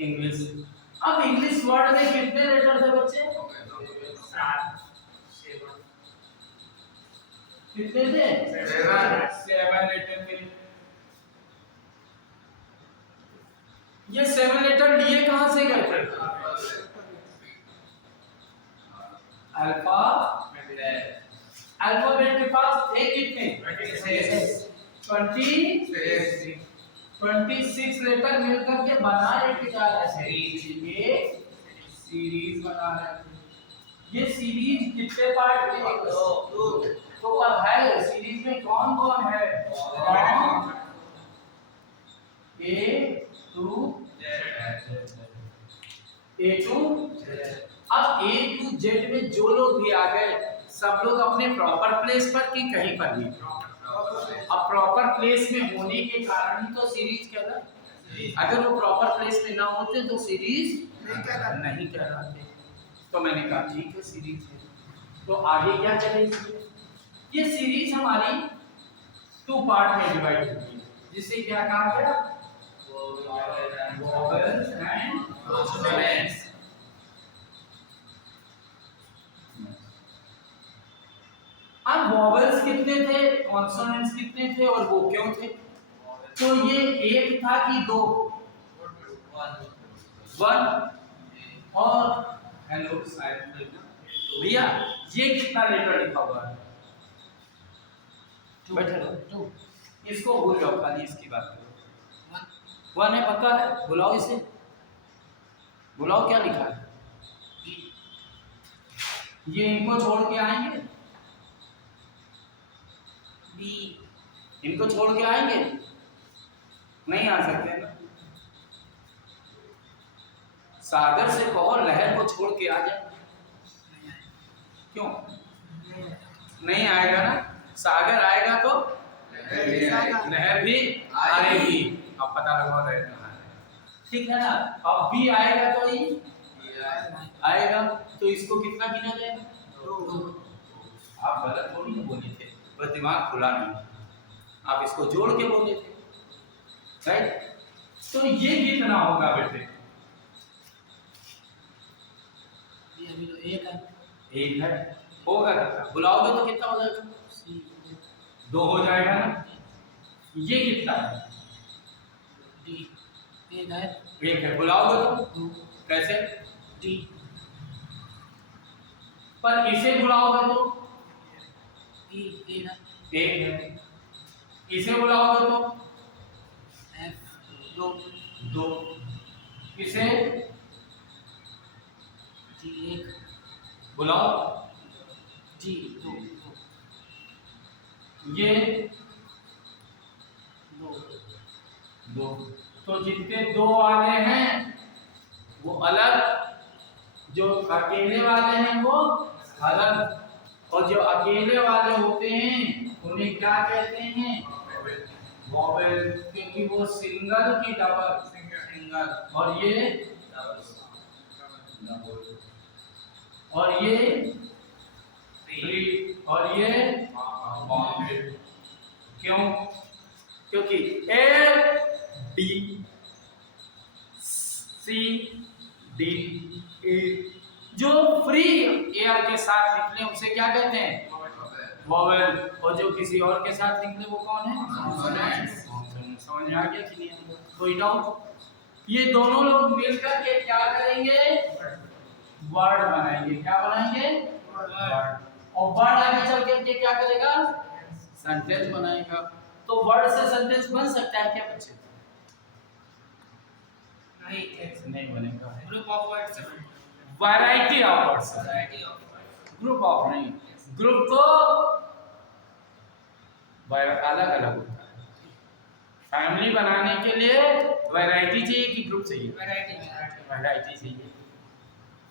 English. अब English word में कितने लेटर थे बच्चे? 7। कितने थे? 7 लेटर थे। ये 7 लेटर लिए कहां से गए थे? अल्फाबेट के पास थे कितने? 26 लेटर मिलकर के बना एक सीरीज बना रहे थे। ये सीरीज कितने पार्ट के? 2। तो अब है सीरीज में कौन कौन है? A to Z। अब A to Z में जो लोग भी आ गए सब लोग अपने प्रॉपर प्लेस पर कि कहीं पर भी? अब प्रॉपर प्लेस में होने के कारण ही तो सीरीज कहलाता। अगर वो प्रॉपर प्लेस में ना होते तो सीरीज नहीं कहलाते। तो मैंने कहा ठीक है सीरीज है। तो आगे क्या चलेगी? ये सीरीज हमारी 2 पार्ट में डिवाइड होती है, जिसे क्या कहा गया? Vowels and consonants. अब वोवेल्स कितने थे, कॉन्सोनेंट्स कितने थे और वो क्यों थे? तो ये एक था कि 2? 1। और हेलो भैया ये कितना लेटर लिखा हुआ है? बैठे रहो। इसको भूल जाओ, खाली इसकी बात करो। 1 है, पक्का है? बुलाओ इसे, बुलाओ क्या लिखा है? ये इनको छोड़ के आएंगे? इनको छोड़ के आएंगे? नहीं आ सकते ना। सागर से कहो लहर को छोड़ के आ जाए। क्यों नहीं आएगा ना? सागर आएगा तो लहर भी आएगी। अब पता लगाओ लहर कहाँ है। ठीक है ना? अब भी आएगा तो ही आएगा। तो इसको कितना गिना जाएगा? 2। आप गलत थोड़ी ना बोले थे, बस दिमाग खुला नहीं। आप इसको जोड़ के बोले थे, राइट? तो ये कितना होगा बेटे? ये अभी तो 1 है। 1 है, होगा कितना? बुलाओगे तो कितना हो जाएगा? 2 हो जाएगा ना। ये कितना है? 1 है। 1 है, बुलाओगे तो कैसे? D। पर इसे बुलाओगे तो 1 है। इसे बुलाओगे तो F 2। इसे G 1 बुलाओ, G 2। ये 2। तो जितने 2 वाले हैं वो अलग, जो अकेले वाले हैं वो अलग। और जो अकेले वाले होते हैं उन्हें क्या कहते हैं? वोवेल। क्योंकि वो सिंगल की डबल, सिंगल, और ये डबल, और ये थ्री, और ये बाउंडेड। क्यों? क्योंकि A B C D A जो फ्री एयर के साथ निकले उसे क्या कहते हैं? वोवेल। और जो किसी और के साथ निकले वो कौन है? कॉन्सोनेंट। समझ में आ गया कि नहीं? कोई डाउट? ये दोनों लोग मिलकर के क्या करेंगे? वर्ड बनाएंगे। क्या बनाएंगे? वर्ड। और वर्ड आगे चल के क्या करेगा? सेंटेंस बनाएगा। तो वर्ड से सेंटेंस बन सकता है क्या बच्चे? नहीं बनेगा। Group of words, variety of words, group of नहीं। ग्रुप तो अलग अलग होता है। फैमिली बनाने के लिए वैरायटी चाहिए कि ग्रुप चाहिए? वैरायटी चाहिए।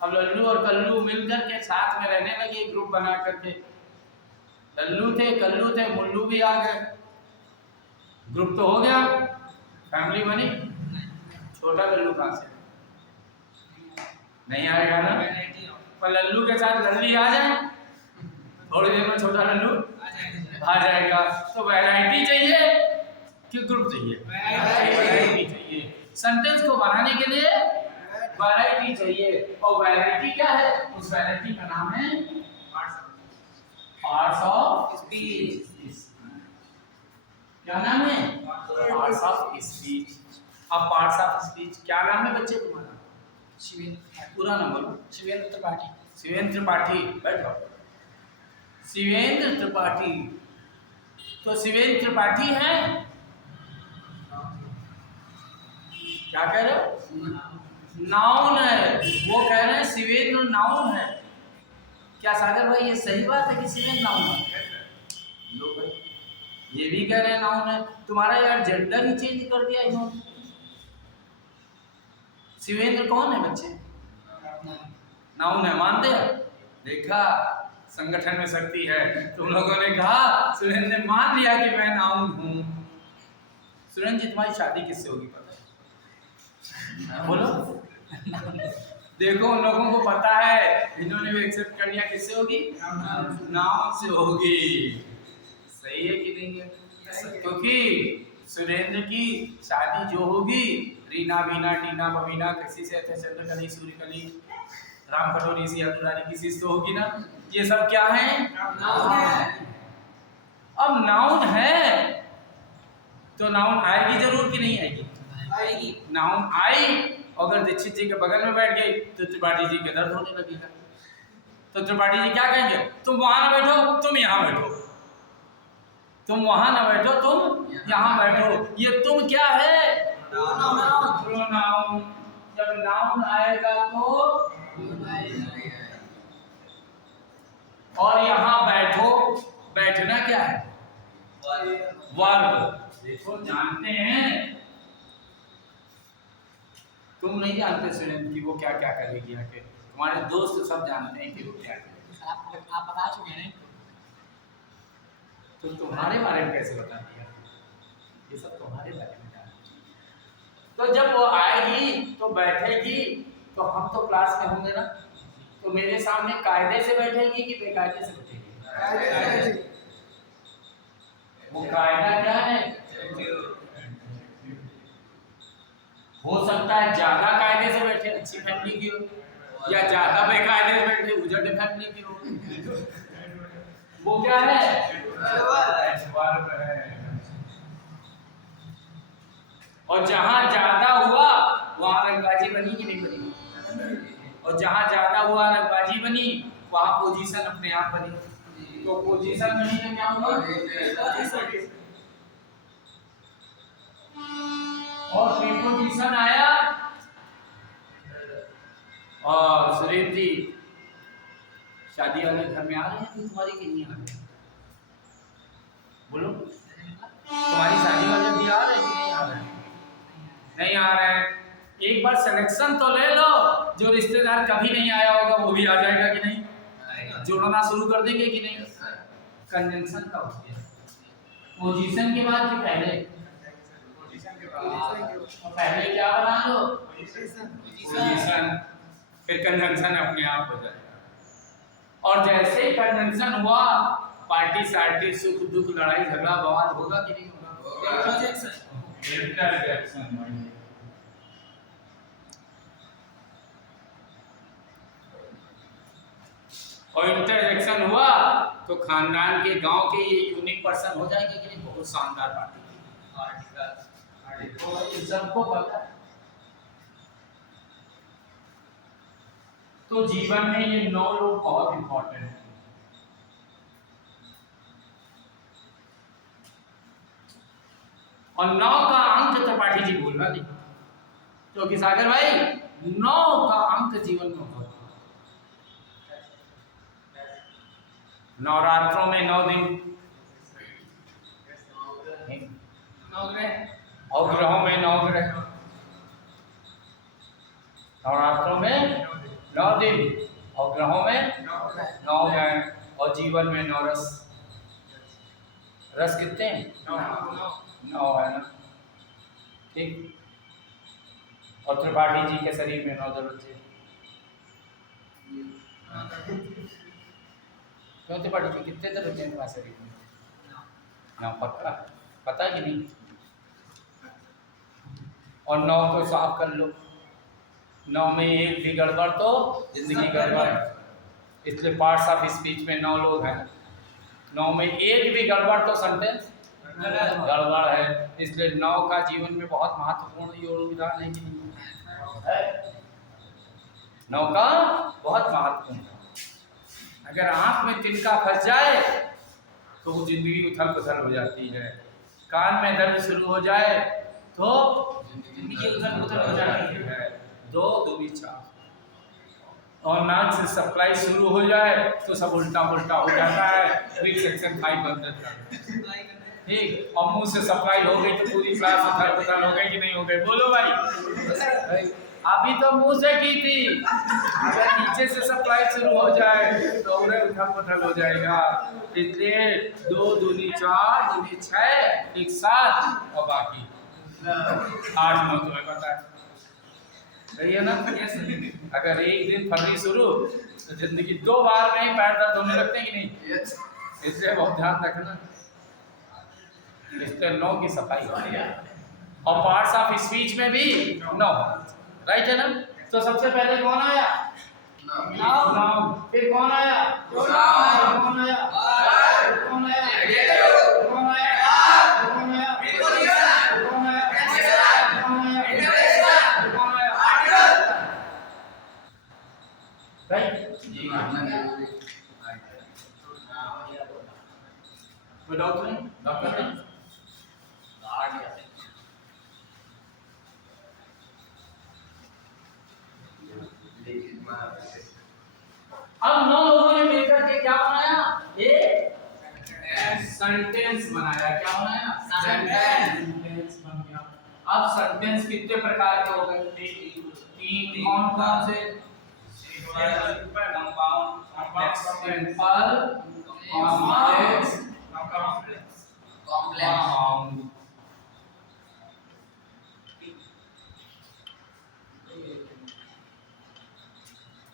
अब लल्लू और कल्लू मिलकर के साथ में रहने लगे ग्रुप बना करके। लल्लू थे, कल्लू थे, मुल्लू भी आ गए। ग्रुप तो हो गया, फैमिली बनी। छोटा लल्लू कहाँ से? नहीं आएगा ना। पर लल्लू के साथ लल्ली आ जाए, थोड़ी देर में छोटा लल्लू आ जाएगा। तो वैरायटी चाहिए कि ग्रुप चाहिए? वैरायटी चाहिए। सेंटेंस को बनाने के लिए वैरायटी चाहिए, और वैरायटी क्या है? उस वैरायटी का नाम है पार्ट्स ऑफ स्पीच। क्या नाम है? Parts of speech. अब पार्ट्स ऑफ स्पीच क्या नाम है बच्चे तुम्हारा? शिवेंद्र। पूरा नाम बोलो। शिवेंद्र त्रिपाठी। शिवेंद्र त्रिपाठी, बैठो। शिवेंद्र त्रिपाठी। तो शिवेंद्र त्रिपाठी है, क्या कह रहे हो? नाउन है। वो कह रहे हैं शिवेंद्र नाउन है। क्या सागर भाई ये सही बात है कि शिवेंद्र नाउन है? लो भाई, ये भी कह रहे हैं नाउन है। तुम्हारा यार जेंडर ही चेंज कर दिया इन्होंने। शिवेंद्र कौन है बच्चे? नाउन है, मानते हो? देखा, संगठन में शक्ति है। तुम लोगों ने कहा, सुरेंद्र ने मान लिया कि मैं नाउन हूं। सुरेंद्र जी तुम्हारी शादी किससे होगी पता है? बोलो। देखो उन लोगों को पता है, इन्होंने भी एक्सेप्ट कर लिया। किससे होगी? नाउन से होगी। सही है कि नहीं है? क्योंकि सुरेंद्र की शादी जो होगी, रीना, बीना, टीना, बबीना, किसी से, चंद्रकली, सूर्यकली, राम कटोरी, सिया दुलारी, किसी से तो होगी ना। ये सब क्या है? नाउन है। अब नाउन है तो नाउन आएगी जरूर कि नहीं आएगी? आएगी। नाउन आई, अगर दीक्षित जी के बगल में बैठ गई तो त्रिपाठी जी के दर्द होने लगेगा। तो त्रिपाठी जी क्या कहेंगे? तुम वहां ना बैठो, तुम यहां बैठो। तुम वहां ना बैठो, तुम यहां बैठो। ये तुम क्या है? प्रोनाउन। जब नाउन आएगा तो और यहां बैठो, बैठना क्या है? वर्ब। देखो जानते हैं, तुम नहीं जानते सुरेंद्र की वो क्या क्या करेगी आके। तुम्हारे दोस्त सब जानते हैं कि वो क्या करेगी। आप बता चुके हैं, तो तुम्हारे बारे में कैसे बता दिया? ये सब तुम्हारे बारे में जानते। तो जब वो आएगी तो बैठेगी, तो हम तो क्लास में होंगे ना, तो मेरे सामने कायदे से बैठेगी कि बेकायदे से बैठेगी? वो कायदा क्या है? हो सकता है ज्यादा कायदे से बैठे अच्छी फैमिली की हो, या ज्यादा बेकायदे से बैठे उजड़ फैमिली की हो। वो क्या है? वर्ब है। और जहां ज्यादा हुआ वहां रंगबाजी बनी कि नहीं बनी? और जहां ज्यादा हुआ रंगबाजी बनी, वहां पोजीशन अपने आप बनी। तो पोजीशन बनी तो क्या हुआ? और प्रीपोजिशन आया। और सुरेंद्र जी शादी वाले घर में आ रहे हैं तुम्हारी कि नहीं आ रहे? बोलो, तुम्हारी शादी वाले भी आ रहे हैं कि नहीं आ रहे? नहीं आ रहे हैं। एक बार सिलेक्शन तो ले लो, जो रिश्तेदार कभी नहीं आया होगा वो भी आ जाएगा कि नहीं? जोड़ना शुरू कर देंगे कि नहीं? कंजंक्शन का हो गया। पोजीशन के बाद कि पहले? और पहले क्या बना लो? पोजीशन। फिर कंजंक्शन अपने आप हो जाएगा। और जैसे ही कंजंक्शन हुआ, पार्टी सार्टी, सुख दुख, लड़ाई झगड़ा बवाल होगा कि नहीं होगा? इंटरजेक्शन। और इंटरजेक्शन हुआ तो खानदान के, गांव के ये यूनिक पर्सन हो जाएंगे कि नहीं? बहुत शानदार पार्टी सबको पता है। तो जीवन में ये 9 लोग बहुत इंपॉर्टेंट है। और 9 का अंक त्रिपाठी जी बोलना नहीं, क्योंकि तो सागर भाई 9 का अंक जीवन में होता है। नवरात्रों में 9 दिन, 9 ग्रह, और ग्रहों में 9 ग्रह। नवरात्रों में 9 दिन और ग्रहों में 9 ग्रह, और जीवन में 9 रस। रस कितने हैं? 9 है ना, ठीक। और त्रिपाठी जी के शरीर में 9 दरवाजे। क्यों त्रिपाठी जी कितने दरवाजे हैं तुम्हारे शरीर में? 9 पक्का? पता कि नहीं? और 9 को साफ कर लो। 9 में एक भी गड़बड़ तो जिंदगी गड़बड़। इसलिए पार्ट्स ऑफ स्पीच में 9 लोग हैं, 9 में एक भी गड़बड़ तो सेंटेंस गड़बड़ है। इसलिए 9 का जीवन में बहुत महत्वपूर्ण योगदान है कि नहीं है? 9 का बहुत महत्वपूर्ण है। अगर आंख में तिनका फंस जाए तो वो जिंदगी उथल पुथल हो जाती है। कान में दर्द शुरू हो जाए तो जिंदगी उथल पुथल हो जाती है। 2 दूनी 4। और नाक से सप्लाई शुरू हो जाए तो सब उल्टा पुल्टा हो जाता है। वीक सेक्शन 5 बन जाता है, ठीक। और मुंह से सप्लाई हो गई तो पूरी क्लास उथल पुथल हो गई कि नहीं हो गई? बोलो भाई। अभी तो मुंह से की थी, अगर नीचे से सप्लाई शुरू हो जाए तो उन्हें उथल पुथल हो जाएगा। इसलिए 2 दूनी 4 दूनी 6 एक 7 और बाकी 8 9 तुम्हें पता है, सही है ना? अगर एक दिन फरवरी शुरू तो जिंदगी 2 बार में ही पैर दर्द होने लगते हैं कि नहीं? इसलिए बहुत ध्यान रखना। इसलिए 9 की सफाई होती है। और पार्ट्स ऑफ स्पीच में भी 9, राइट है ना? तो सबसे पहले कौन आया? नाउन। फिर कौन आया? प्रोनाउन। कौन आया? कौन आया? कौन आया? कौन आया? कौन आया? कौन आया? राइट जी। डॉक्टर ने अब 9 लोगों ने मिलकर के क्या बनाया? एक सेंटेंस बनाया। क्या बनाया? सेंटेंस बन गया। अब सेंटेंस कितने प्रकार के हो गए? 3। कौन कौन से? Simple, compound, complex.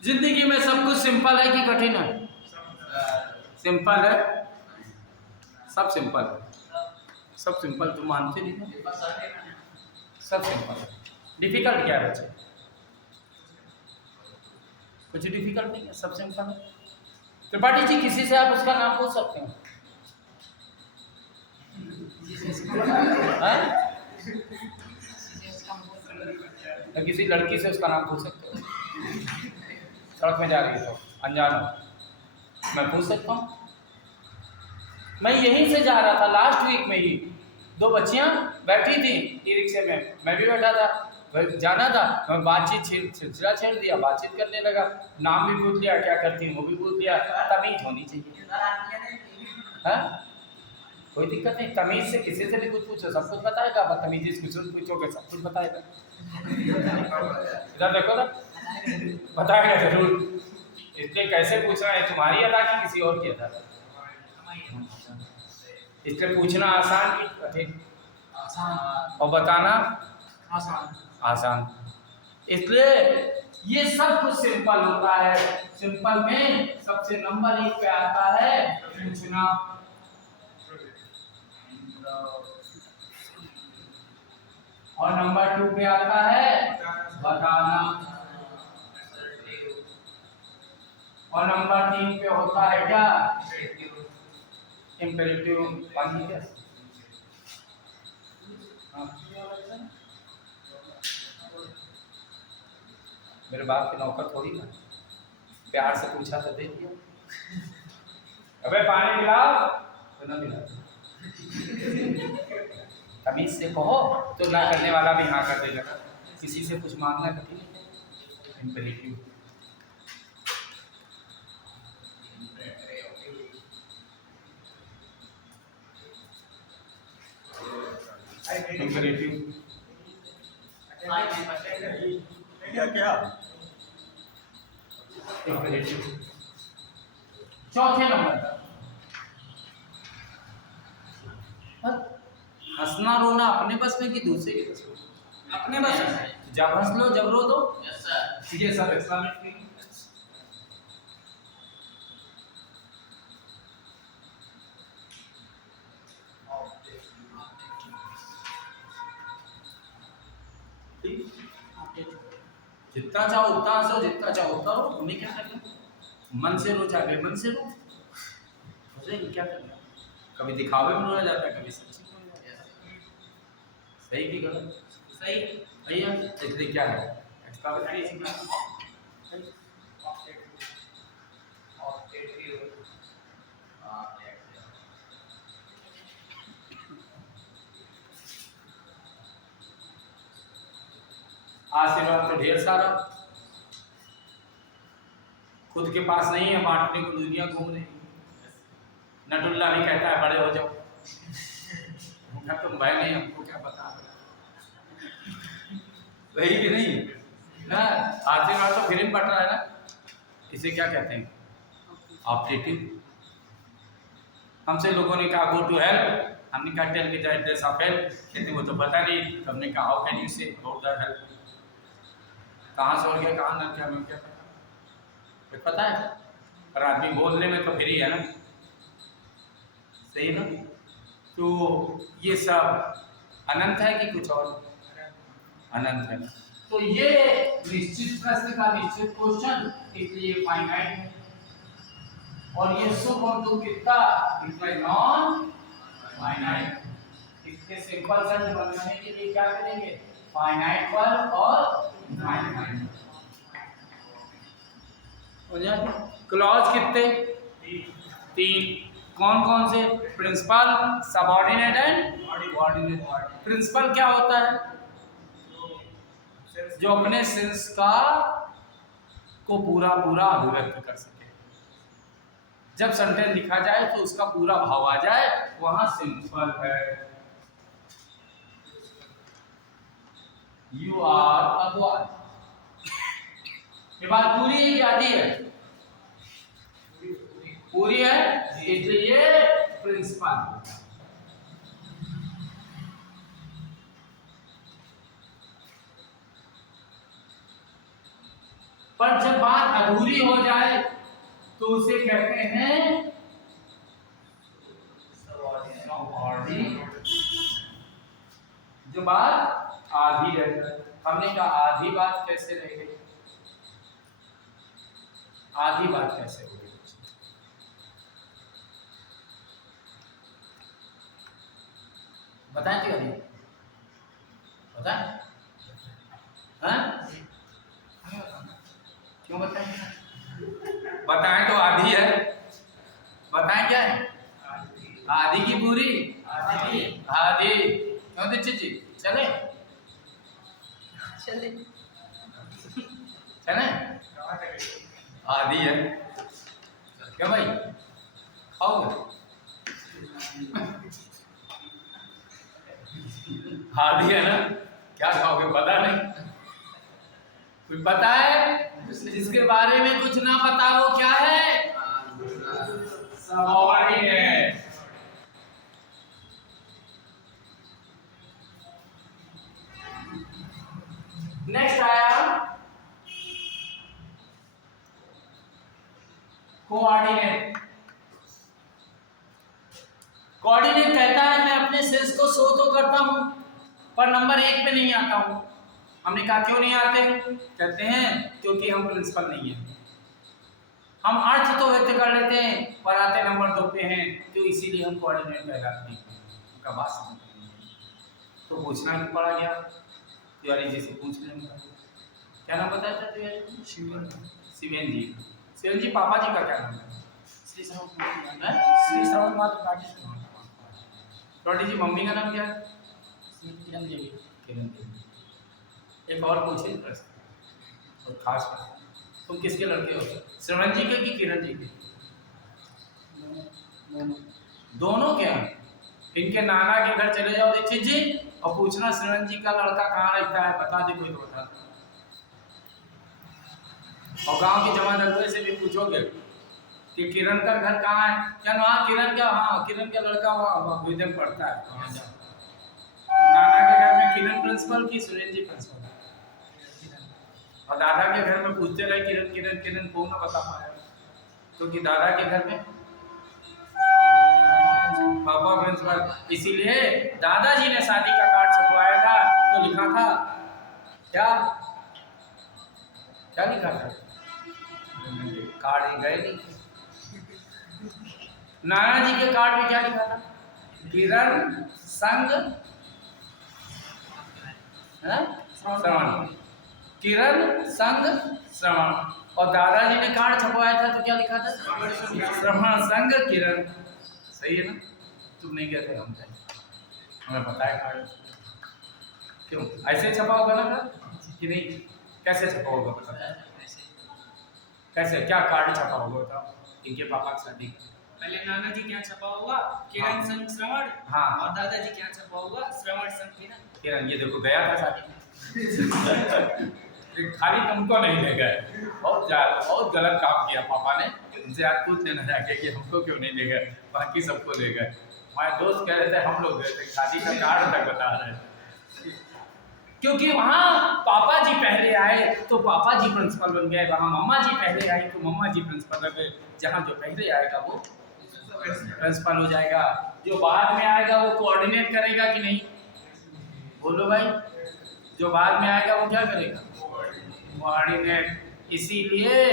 जिंदगी में सब कुछ सिंपल है कि कठिन है? सिंपल है, सब सिंपल है। सब सिंपल, तुम मानते नहीं हो? सब सिंपल है। डिफिकल्ट क्या है बच्चे? कुछ डिफिकल्ट नहीं है, सब सिंपल है। त्रिपाठी जी, किसी से आप उसका नाम पूछ सकते हैं? किसी लड़की से उसका नाम पूछ सकते हो? सड़क में जा रही है तो अनजान हो, मैं पूछ सकता हूँ? मैं यहीं से जा रहा था लास्ट वीक में ही, 2 बच्चियां बैठी थी ई रिक्शे में, मैं भी बैठा था, जाना था। मैं बातचीत सिलसिला छेड़ दिया, बातचीत करने लगा, नाम भी पूछ लिया, क्या करती हूँ वो भी पूछ लिया। तमीज होनी चाहिए, हाँ? कोई दिक्कत नहीं, तमीज से किसी से भी कुछ पूछो, सब कुछ बताएगा। बदतमीजी से कुछ पूछोगे, सब कुछ बताएगा। इधर देखो ना, बताएगा जरूर। इसलिए कैसे पूछना है, तुम्हारी अदा की किसी और की अदा? इसलिए पूछना आसान की कठिन? और बताना आसान। इसलिए ये सब कुछ सिंपल होता है। सिंपल में सबसे नंबर 1 पे आता है पूछना, और नंबर 2 पे आता है बताना, और नंबर 3 पे होता है क्या? इम्पेरेटिव। मेरे बाप के नौकर थोड़ी ना, प्यार से पूछा तो दे दिया। अबे पानी पिलाओ तो ना पिला। तमीज से कहो तो ना करने वाला भी हाँ कर देगा। किसी से कुछ मांगना कठिन है। इम्पेरेटिव। चौथे नंबर पर हंसना रोना अपने बस में कि दूसरे के बस में? अपने बस में। जब हंस लो जब रो दो। ये सब एक्सपेरिमेंट। जितना चाहो उतना हंसो, जितना चाहो उतना रो, तुम्हें क्या करना? मन से रो, चाहे मन से रो, क्या करना? कभी दिखावे में रोया जाता है, कभी सच्ची में रोया जाता है। सही की गलत? सही भैया। इसलिए क्या है, आशीर्वाद तो ढेर सारा, खुद के पास नहीं है, बांटने को दुनिया घूम रही। नटुल्ला भी कहता है बड़े हो जाओ, तुम भाई नहीं, हमको क्या पता। वही कि नहीं ना, आशीर्वाद तो फिर बट रहा है ना। इसे क्या कहते हैं, ऑप्टेटिव। हमसे लोगों ने कहा गो टू हेल्प, हमने कहा tell me the address of help, कहते वो तो पता नहीं। तो हमने कहा how can you say about the help, कहाँ से हो गया, कहाँ ना क्या, क्या पता है। पर आदमी बोलने में तो फिर ही है ना, सही ना। तो ये सब अनंत है कि कुछ और? अनंत है। तो ये निश्चित प्रश्न का निश्चित क्वेश्चन, इसलिए फाइनाइट है। और ये सुख और दुख कितना, इतना नॉन फाइनाइट। इसके सिंपल शब्द बनाने के लिए क्या करेंगे, फाइनाइट पर और इनफाइनाइट। क्लॉज कितने, 3। कौन कौन से? Principal, subordinate and ordinate. Principal क्या होता है, जो अपने सेंस का को पूरा पूरा अभिव्यक्त कर सके। जब सेंटेंस लिखा जाए तो उसका पूरा भाव आ जाए, वहां सिंपल है। यू आर अ बॉय, ये बात पूरी है कि आधी है? पूरी है, इसलिए प्रिंसिपल। पर जब बात अधूरी हो जाए तो उसे कहते हैं सबऑर्डिनेट। जो बात आधी रह जाए, हमने कहा आधी बात कैसे रह गई, आधी बात कैसे हो गई? बताएं क्या, बताएं? हाँ? क्यों बताएं? बताएं तो आधी है, बताएं क्या है? आधी की पूरी, आधी। क्यों दीक्षित जी, चले चले चले, आधी है क्या भाई? खाओगे? आधी है ना, क्या खाओगे पता नहीं। कुछ पता है? जिसके बारे में कुछ ना पता वो क्या है, सबऑर्डिनेट। नेक्स्ट आया कोऑर्डिनेट। कोऑर्डिनेट कहता है मैं अपने सेंस को शो तो करता हूं, पर नंबर 1 पे नहीं आता हूं। हमने कहा क्यों नहीं आते? कहते हैं क्योंकि हम प्रिंसिपल नहीं है। हम अर्थ तो व्यक्त कर लेते हैं पर आते नंबर 2 पे हैं, तो इसीलिए हम कोऑर्डिनेट कहलाते हैं। उनका बात समझ तो पूछना ही पड़ा गया। तिवारी जी से पूछ लेंगे, क्या नाम बताया था तिवारी? शिवेन जी। शिवेन जी पापा जी का क्या नाम है? श्री श्रवण माता। रोटी जी मम्मी का नाम क्या है? किरण देवी। एक और पूछे प्रश्न, और खास प्रश्न, तुम किसके लड़के हो, श्रवण जी के कि किरण जी के? दोनों क्या? इनके नाना के घर चले जाओ दीक्षित जी और पूछना श्रवण जी का लड़का कहाँ रहता है, बता दे कोई तो बता। और गांव की जमा दलवे से भी पूछोगे कि किरण का घर कहाँ है, क्या वहाँ किरण का, हाँ किरण का लड़का वहाँ विद्यम पढ़ता है। नाना के घर में किरण प्रिंसिपल की सुरेंद्र जी प्रिंसिपल, और दादा के घर में पूछते रहे किरण किरण किरण, को ना बता पाया क्योंकि दादा के घर में पापा प्रिंसिपल। इसीलिए दादाजी ने शादी का कार्ड छपवाया था तो लिखा था क्या क्या लिखा था? कार्ड गए नहीं। नाना जी के कार्ड में क्या लिखा था? किरण संग श्रवण, किरण संग श्रवण। और दादाजी ने कार्ड छपवाया था तो क्या लिखा था? श्रवण संग किरण। सही है ना? तुम नहीं कहते, हम कहते, हमें पता है कार्ड। क्यों ऐसे छपा होगा ना कि नहीं? कैसे छपा होगा बता? कैसे क्या कार्ड छपा होगा बताओ? इनके पापा की शादी पहले नाना जी क्या छपा होगा? किरण संग श्रवण। हाँ। और दादाजी क्या छपा होगा? श्रवण संग किरण। किरण ये देखो गया था शादी में। खाली तुमको नहीं ले गए, बहुत गलत काम किया पापा ने। उनसे आज पूछ लेना जाके कि हमको क्यों नहीं ले गए, बाकी सबको ले गए। हमारे दोस्त कह रहे थे हम लोग गए थे, शादी का कार्ड तक बता रहे थे। क्योंकि वहाँ पापा जी पहले आए तो पापा जी प्रिंसिपल बन गए, वहाँ मम्मा जी पहले आई तो मम्मा जी प्रिंसिपल बन गए। जहाँ जो पहले आएगा वो प्रिंसिपल हो जाएगा, जो बाद में आएगा वो कोऑर्डिनेट करेगा कि नहीं? बोलो भाई, जो बाद में आएगा वो क्या करेगा? कोऑर्डिनेट। इसीलिए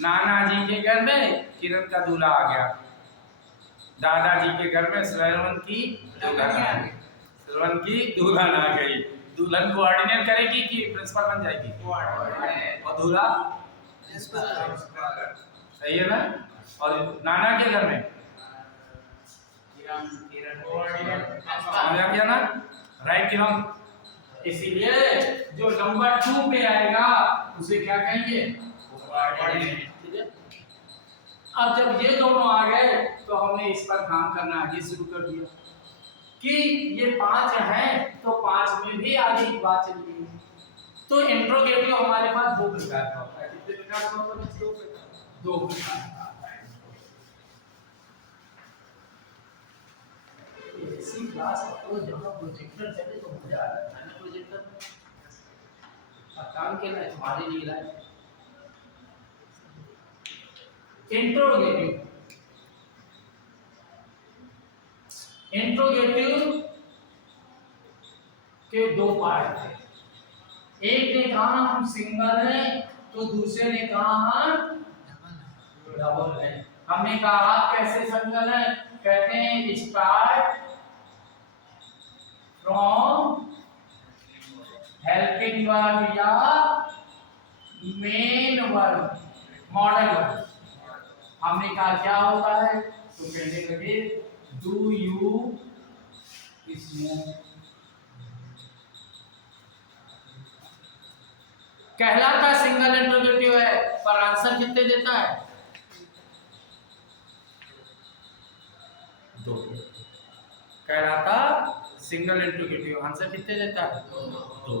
नाना जी के घर में किरण का दूल्हा आ गया, दादाजी के घर में श्रवण की दुल्हन आ गई। श्रवण की दुल्हन आ गई। दुल्हन कोऑर्डिनेट करेगी कि प्रिंसिपल बन जाएगी? और दूल्हा सही है ना? और नाना के घर में किरण ना, राइट किरण। इसीलिए जो नंबर 2 पे आएगा उसे क्या कहेंगे? ठीक है। अब जब ये दोनों आ गए तो हमने इस पर काम करना आगे शुरू कर दिया कि ये 5 हैं तो 5 में भी आगे की बात चल रही है। तो इंट्रोगेटिव हमारे पास 2 प्रकार का होता है। कितने प्रकार का होता है? 2 प्रकार। ऐसी क्लास आपको जहाँ प्रोजेक्टर चले तो मजा आ जाता है ना। प्रोजेक्टर और काम के लिए तुम्हारे लिए लाए। इंट्रोगेटिव, इंट्रोगेटिव के 2 पार्ट थे। एक ने कहा हम सिंगल हैं तो दूसरे ने कहा हम डबल हैं। हमने कहा आप कैसे सिंगल हैं? कहते हैं स्टार्ट फ्रॉम हेल्पिंग वर्ब या मेन वर्ब, मॉडल वर्ब। हमने कहा क्या होता है? तो कहने लगे डू यू स्मोक, कहलाता सिंगल इंट्रोगेटिव है पर आंसर कितने देता है? 2। कहलाता सिंगल इंट्रोगेटिव, आंसर कितने देता है? 2।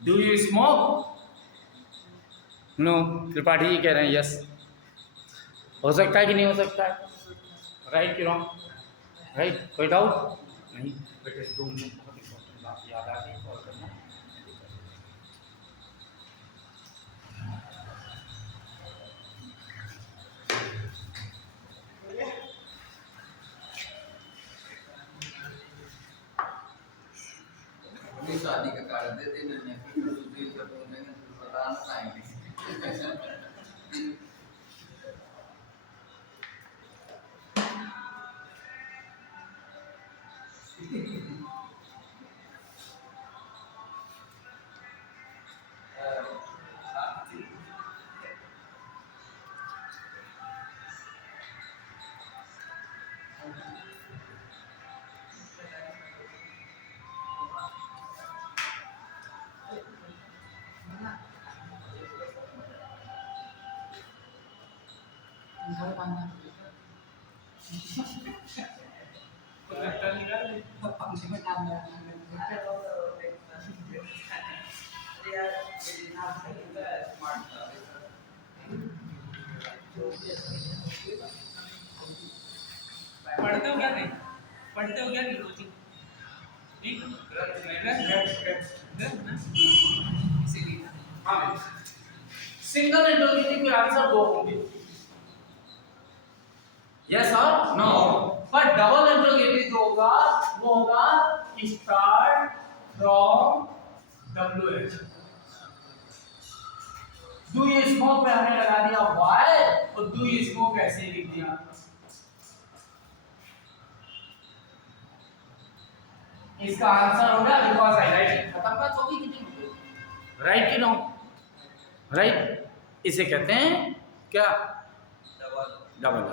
Do you smoke? No. Tripathi ji कह रहे हैं यस। हो सकता है कि नहीं हो सकता है? राइट कि रॉन्ग? राइट, कोई डाउट नहीं? बेटे 2 मिनट बहुत इंपॉर्टेंट बात याद आ गई, कॉल करना। शादी का कार्ड दे देना, बताना आएंगे। पढ़ते हो क्या नहीं? पढ़ते हो क्या नहीं रोजी? इसीलिए हाँ, सिंगल इंट्रोगेटिव के आंसर 2 होंगे, यस और नो। पर डबल इंट्रोगेटिव जो होगा वो होगा start from WH। Do you smoke पे हमने लगा दिया वाई और डू यू स्मोक ऐसे ही लिख दिया। इसका आंसर होगा बिकॉज आई राइट। खत्म बात होगी कि नहीं? राइट कि नो? राइट। इसे कहते हैं क्या? डबल।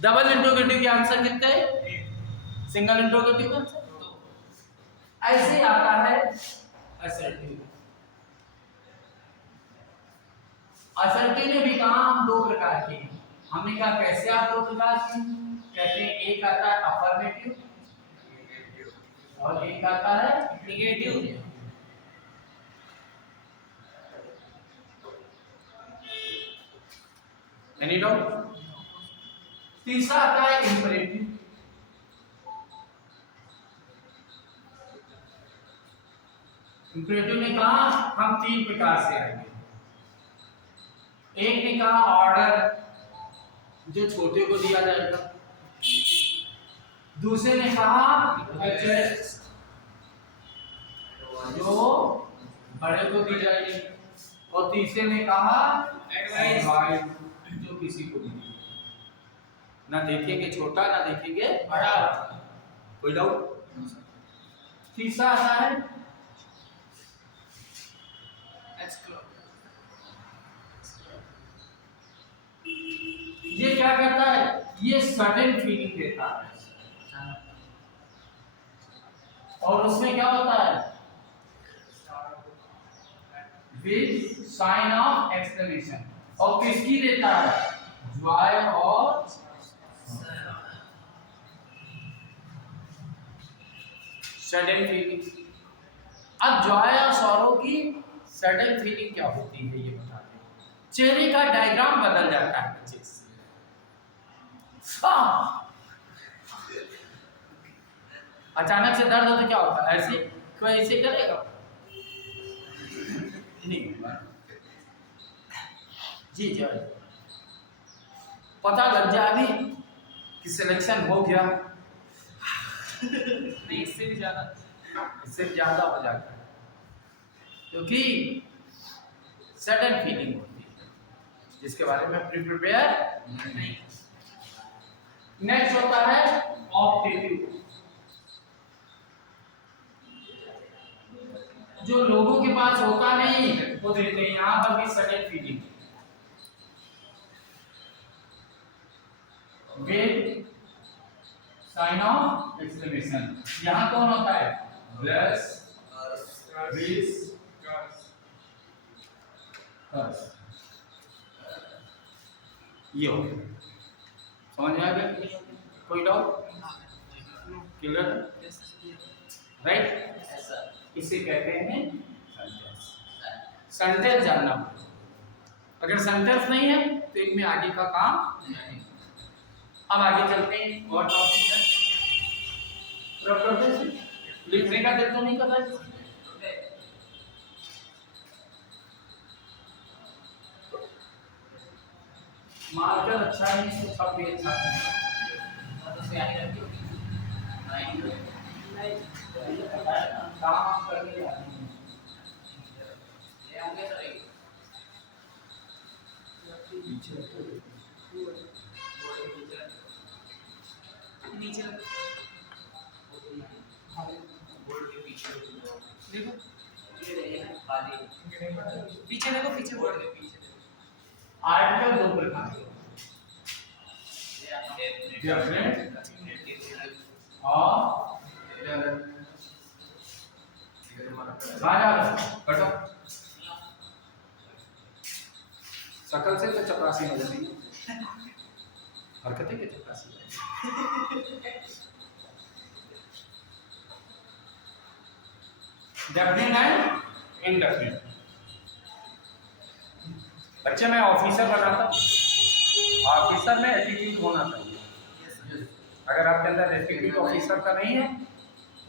डबल इंट्रोगेटिव के आंसर कितने? सिंगल इंट्रोगेटिव का आंसर ऐसे आता है असर्टिव। असर्टिव में भी काम दो प्रकार के हैं। हमने कहा कैसे आप दो प्रकार के कहते हैं? एक आता है अफर्मेटिव और एक आता है नेगेटिव। Any doubt? तीसरा आता है इंपरेटिव। इंपरेटिव ने कहा हम तीन प्रकार से आएंगे। एक ने कहा ऑर्डर जो छोटे को दिया जाएगा, दूसरे ने कहा एडजस्ट जो बड़े को दी जाएगी, और तीसरे ने कहा एडवाइस जो किसी को भी दी। ना देखेंगे छोटा ना देखेंगे बड़ा। कोई डाउट? तीसरा आता है ये क्या करता है? ये सडन फीलिंग देता है और उसमें क्या होता है? With sign of exclamation. और किसकी देता है? जॉय और सडन फीलिंग। अब जॉय और सॉरो की सडन फीलिंग क्या होती है ये बताते हैं। चेहरे का डायग्राम बदल जाता है बच्चे से। अचानक से दर्द हो तो क्या होता है? ऐसे कोई ऐसे करेगा? नहीं। जी जी पता लग जाए अभी कि सिलेक्शन हो गया। नहीं, इससे भी ज्यादा हो जाता है क्योंकि सडन फीलिंग होती है जिसके बारे में प्रिपेयर नहीं। नेक्स्ट होता है ऑप्टेटिव, जो लोगों के पास होता नहीं वो देते हैं। यहां पर भी sudden feeling with sign of exclamation. यहां कौन होता है? ब्लेस, विस, कर्स। ये हो समझ में आ गया? कोई डाउट? क्लियर? राइट। इसे कहते हैं सेंटेंस। सेंटेंस जानना पड़ेगा। अगर सेंटेंस नहीं है तो इनमें आगे का काम नहीं। अब आगे चलते हैं और टॉपिक है लिखने का। दिल तो नहीं कर रहा है? मार्कर अच्छा नहीं तो सब भी अच्छा नहीं। काम करके नीचे देखो, पीछे देखो, पीछे बोर्ड के पीछे देखो। आर्टिकल दो प्रकार के डेफिनेट और कटो। शकल से तो चपरासी नजर नहीं, हरकतें के चपरासी। Definite and indefinite. बच्चे मैं ऑफिसर बना था। ऑफिसर में एटीट्यूड होना चाहिए। अगर आपके अंदर एटीट्यूड ऑफिसर का नहीं है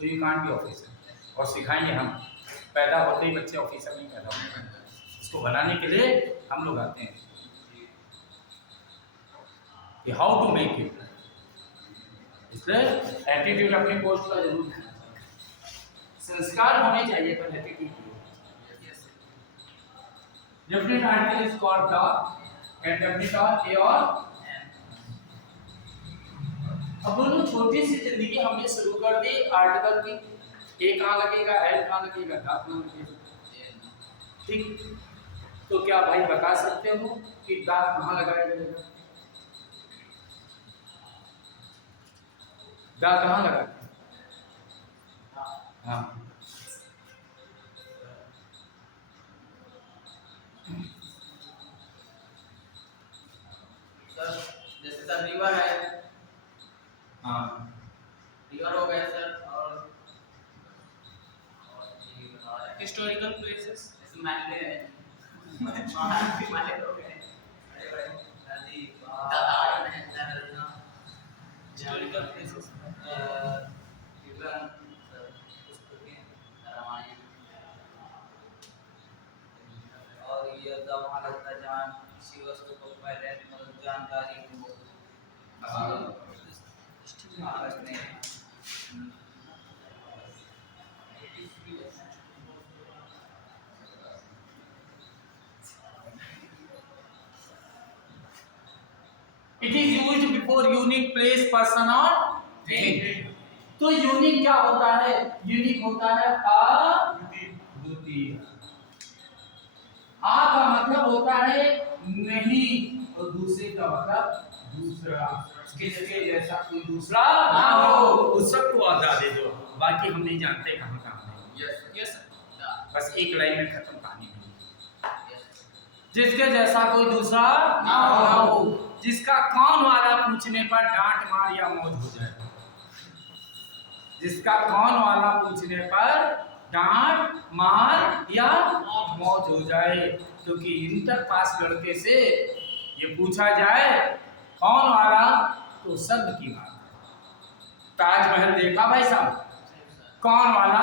तो यू कांट बी ऑफिसर। और सिखाएंगे हम। पैदा होते ही बच्चे ऑफिसर नहीं पैदा होते, इसको बनाने के लिए हम लोग आते हैं कि हाउ टू मेक इट। इसलिए एटीट्यूड अपनी पोस्ट का जरूर है। संस्कार होने चाहिए पर attitude. Definite article is called the, and definite or a और अब दोनों छोटी सी जिंदगी हमने शुरू कर दी आर्टिकल की। ए कहाँ लगेगा, एल कहाँ लगेगा, दा कहाँ लगेगा, ठीक। तो क्या भाई बता सकते हो कि दा कहाँ लगाया जाएगा, दा कहाँ लगा? हाँ सर जैसे सर रिवर है, हाँ रिवर हो गया सर, और हिस्टोरिकल प्लेसेस, जैसे महल है, महल हो गए, नदी, दातार है, झरना, हिस्टोरिकल प्लेसेस, विवरण, पुस्तकें, रामायण, और ये वहाँ लगता है जहाँ किसी वस्तु को पहले मतलब जानकारी हो, रखने it is used before unique place person और थिंग। तो यूनिक क्या होता है, यूनिक होता है अद्वितीय। आ का मतलब होता है नहीं और दूसरे का मतलब दूसरा, किसके जैसा कोई दूसरा ना हो, उस सब को आधा दे दो, बाकी हम नहीं जानते कहाँ कहाँ है। यस बस एक लाइन में खत्म कहानी नहीं। जिसके जैसा कोई दूसरा ना हो, जिसका कौन वाला पूछने पर डांट मार या मौज हो जाए, जिसका कौन वाला पूछने पर डांट मार या मौज हो जाए। क्योंकि इंटर पास लड़के से ये पूछा जाए कौन वाला, तो शब्द की बात है। ताजमहल देखा भाई साहब, कौन वाला,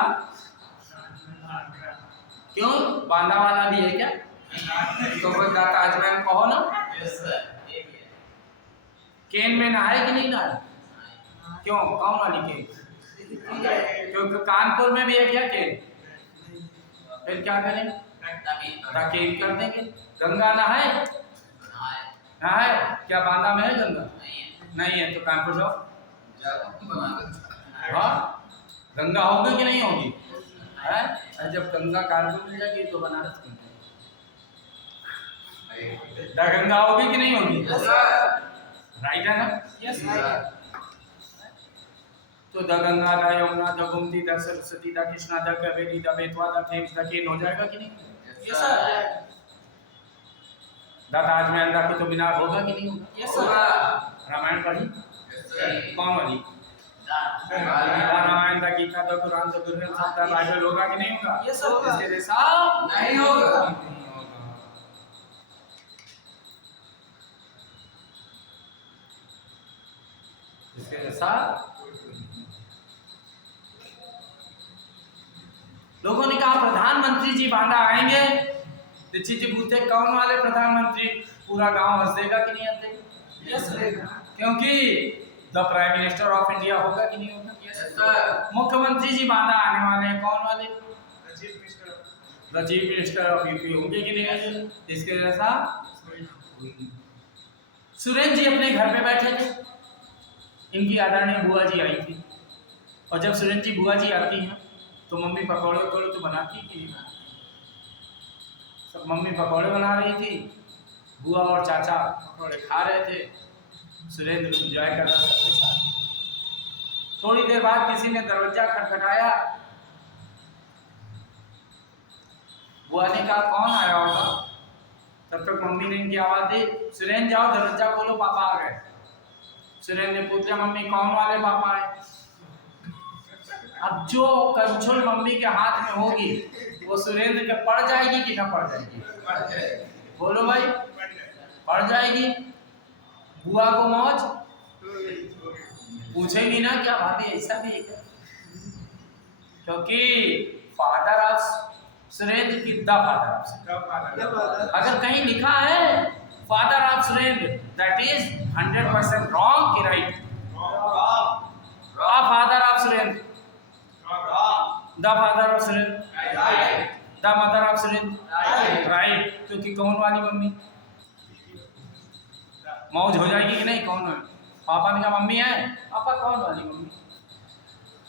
क्यों बांदा वाला भी है क्या? तो कोई का ताजमहल कहो ना। यस सर, केन में नहाए कि नहीं नहाए, क्यों कौन वाली केन? क्योंकि कानपुर में भी है क्या केन? फिर क्या करें, केन कर देंगे। गंगा नहाए, नहाए क्या बांदा में है गंगा? नहीं है तो कानपुर जाओ, हाँ गंगा होगी कि नहीं होगी है? जब गंगा कानपुर मिल जाएगी तो बनारस में गंगा होगी कि नहीं होगी? राइट है ना? यस तो the Ganga, the Yamuna, the Gomti, the Saraswati, the Krishna, the Kaveri, the Betwa, the Thames, the Ken हो जाएगा कि नहीं? Yes sir, the Taj Mahal, the Qutub Minar होगा कि नहीं होगा? यस सर, रामायण पढ़ी, कौन वाली? Ramayana, the Gita, the Quran, the Gurbani, सब द बाइबल होगा कि नहीं होगा? यस सर, इसके जैसा नहीं होगा। इसके जैसा लोगों ने कहा प्रधानमंत्री जी बांदा आएंगे, दीक्षित जी पूछते कौन वाले प्रधानमंत्री? पूरा गांव हंस देगा कि नहीं हंस देगा? यस सर, क्योंकि the prime minister of India होगा कि नहीं होगा? यस सर, मुख्यमंत्री जी बांदा आने वाले हैं, कौन वाले? The chief minister of UP होंगे कि नहीं होंगे? इसके जैसा सुरेंद्र जी अपने घर पे बैठे थे, इनकी आदरणीय बुआ जी आई थी, और जब सुरेंद्र जी बुआ जी आती हैं तो मम्मी पकौड़े वकौड़े तो बनाती कि नहीं बनाती? सब मम्मी पकौड़े बना रही थी, बुआ और चाचा पकौड़े खा रहे थे, सुरेंद्र एंजॉय कर रहा था सबके साथ। थोड़ी देर बाद किसी ने दरवाजा खटखटाया, बुआ ने कहा कौन आया होगा? तब तक मम्मी ने इनकी आवाज दी, सुरेंद्र जाओ दरवाजा खोलो पापा आ गए। सुरेंद्र ने पूछा मम्मी कौन वाले पापा आए? अब जो कंट्रोल मम्मी के हाथ में होगी वो सुरेंद्र के पड़ जाएगी कि ना पड़ जाएगी? बोलो भाई, पड़ जाएगी। बुआ को मौज, पूछेगी ना क्या भाभी ऐसा भी है क्या? क्योंकि फादर ऑफ सुरेंद्र की द फादर ऑफ, अगर कहीं लिखा है father of Surendra, that is 100% wrong कि right? Father of Surendra, the father of Surendra, the mother of Surendra, right, क्योंकि कौन वाली मम्मी मौज हो जाएगी कि नहीं। कौन है पापा ने कहा मम्मी है, पापा कौन वाली मम्मी,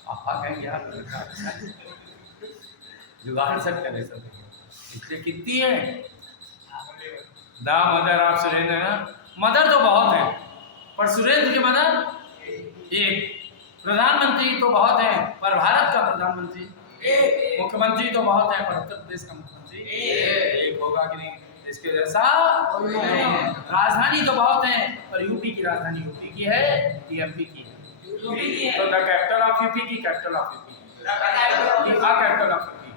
पापा कहेंगे यार जुगाड़ सब करे सब, इसलिए कितनी है द मदर ऑफ सुरेंद्र ना। मदर तो बहुत है पर सुरेंद्र की मदर एक। प्रधानमंत्री तो बहुत है पर भारत का प्रधानमंत्री एक। मुख्यमंत्री तो बहुत है पर उत्तर प्रदेश का मुख्यमंत्री एक होगा कि नहीं, इसके जैसा कोई नहीं है। राजधानी तो बहुत है पर यूपी की राजधानी यूपी की है कि एमपी की है। तो द कैपिटल ऑफ यूपी की capital of UP capital of UP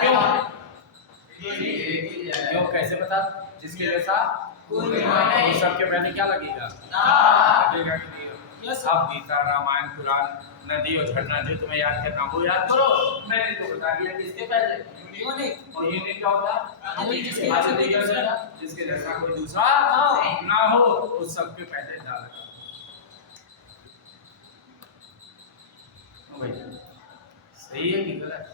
क्यों क्यों कैसे बता, जिसके जैसा नहीं। सबके पहले क्या लगेगा, लगेगा कि नहीं। अब गीता रामायण पुराण नदी और झरना जो तुम्हें याद करना वो याद करो। मैंने तो बता दिया किसके पहले और यूनिट क्या होता है, जिसके जैसा कोई दूसरा ना हो उस सबके पहले डाल भाई। सही है कि गलत।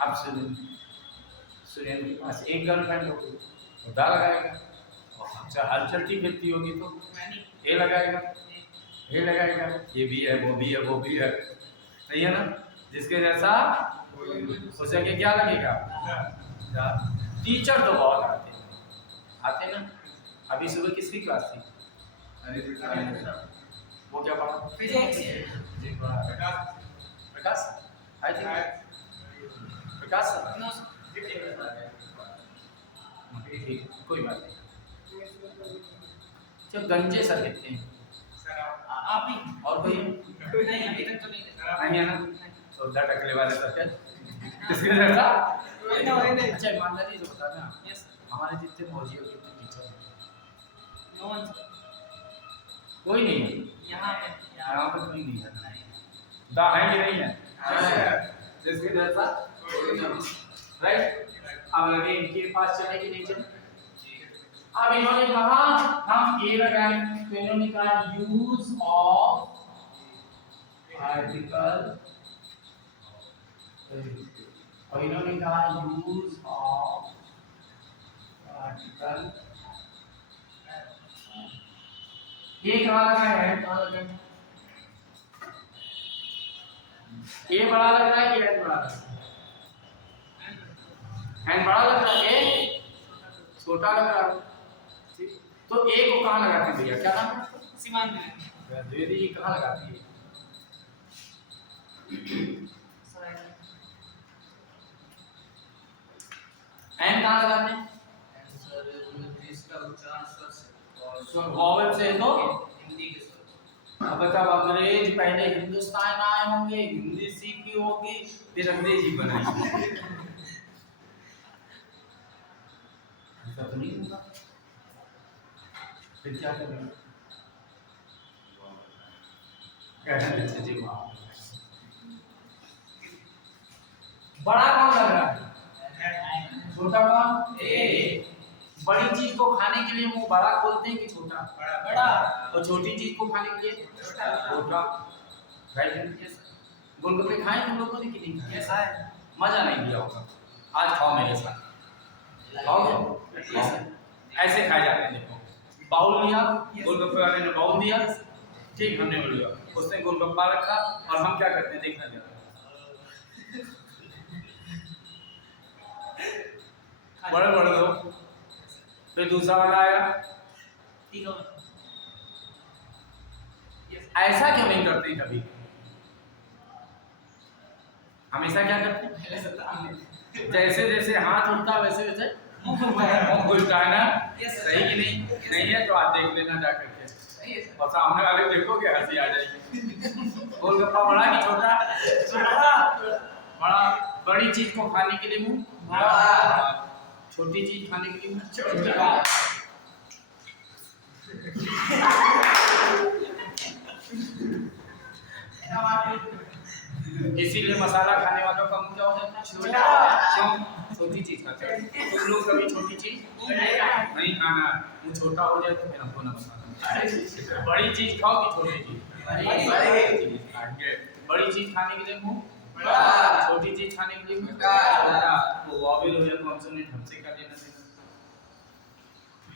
अब सुरेंद्र के पास एक गर्लफ्रेंड होगी तो दा लगाएगा, और हमसे हल चलती फिरती होगी तो ये लगाएगा, ये लगाएगा, ये भी है वो भी है वो भी है। सही है ना, जिसके जैसा उसे के क्या लगेगा। टीचर तो बहुत आते ना। अभी सुबह किसकी क्लास थी, वो क्या पढ़ा, प्रकाश आई थिंक प्रकाश ठीक, कोई बात नहीं। जब गंजे सर दिखते हैं आप ही और कोई नहीं, अभी तक तो नहीं है ना, तो उधर टकले वाले सब इसके जैसा। अच्छा ईमानदारी से बता ना, हमारे जितने मौजी और कितने टीचर हैं, कोई नहीं है यहाँ पर, कोई नहीं है। दा है कि नहीं है, जिसके जैसा राइट। अब लगे इनके पास चले कि नहीं चले। अब इन्होंने कहा हम ये लगाएं, तो इन्होंने कहा यूज ऑफ आर्टिकल, और इन्होंने कहा यूज ऑफ आर्टिकल। ये कहाँ लगा है, कहाँ लगा है, ये बड़ा लग रहा है कि हैंड बड़ा लग रहा है, हैंड बड़ा लग रहा है, छोटा लग रहा है। तो ए को कहाँ लगाते हैं भैया, क्या नाम है, सीमान में द्विवेदी जी कहाँ लगाती है, एन कहाँ लगाते हैं, वॉवल से तो हिंदी के अब बताओ, अंग्रेज पहले हिंदुस्तान आए होंगे, हिंदी सीखी होगी, फिर अंग्रेजी बनाई। ऐसा तो नहीं होगा, फिर क्या करेंगे, कहते जी वाह। बड़ा कौन लग रहा है, छोटा कौन, बड़ी चीज को खाने के लिए मुंह बड़ा खोलते हैं कि छोटा, बड़ा, और छोटी चीज को खाने के लिए छोटा। राइट, गोलगप्पे खाए तुम लोगों ने कि नहीं खाए, कैसा है, मजा नहीं दिया होगा। आज खाओ मेरे साथ, खाओगे, ऐसे खाए जाते हैं। देखो बाउल लिया, गोलगप्पे वाले ने बाउल दिया, ठीक, हमने बोल लिया, उसने गोलगप्पा रखा, और हम क्या करते हैं देखना जरा, बड़े बड़े दो, फिर दूसरा वाला आया, ऐसा क्यों नहीं करते कभी, हमेशा क्या करते हैं, जैसे जैसे हाथ उठता वैसे वैसे मुंह खुलता है ना। सही कि नहीं, नहीं है तो आप देख लेना जा करके, और सामने वाले देखोगे हंसी आ जाएगी। गोलगप्पा बड़ा कि छोटा, बड़ा, बड़ी चीज को खाने के लिए मुंह बड़ा, छोटी चीज खाने के लिए मुंह छोटा। इसीलिए मसाला खाने वालों का मुंह क्या हो जाता है, छोटा, क्यों, छोटी चीज खाते हैं। तुम लोग कभी छोटी चीज नहीं खाना, मुंह छोटा हो जाए तो फिर हमको ना बताना। बड़ी चीज खाओ कि छोटी चीज, बड़ी चीज खाने के लिए मुंह बड़ा। छोटी चीज खाने के लिए छोटा। तो वॉवेल हो या कॉन्सोनेंट हमसे क्या लेना देना।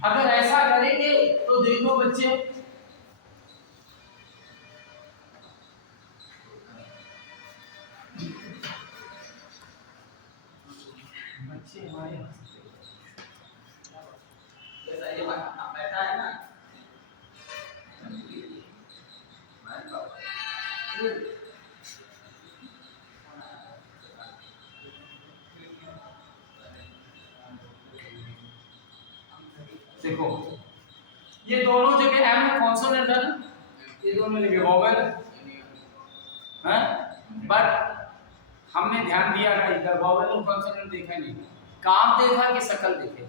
अगर ऐसा करेंगे तो देखो बच्चे, बच्चे हमारे जैसा ये बैठा है ना, देखो ये दोनों जगह एम है कॉन्सोनेंट है ना, ये दोनों जगह वॉवेल है, बट हमने ध्यान दिया ना इधर वॉवेल और कॉन्सोनेंट देखा नहीं, काम देखा कि शकल देखे।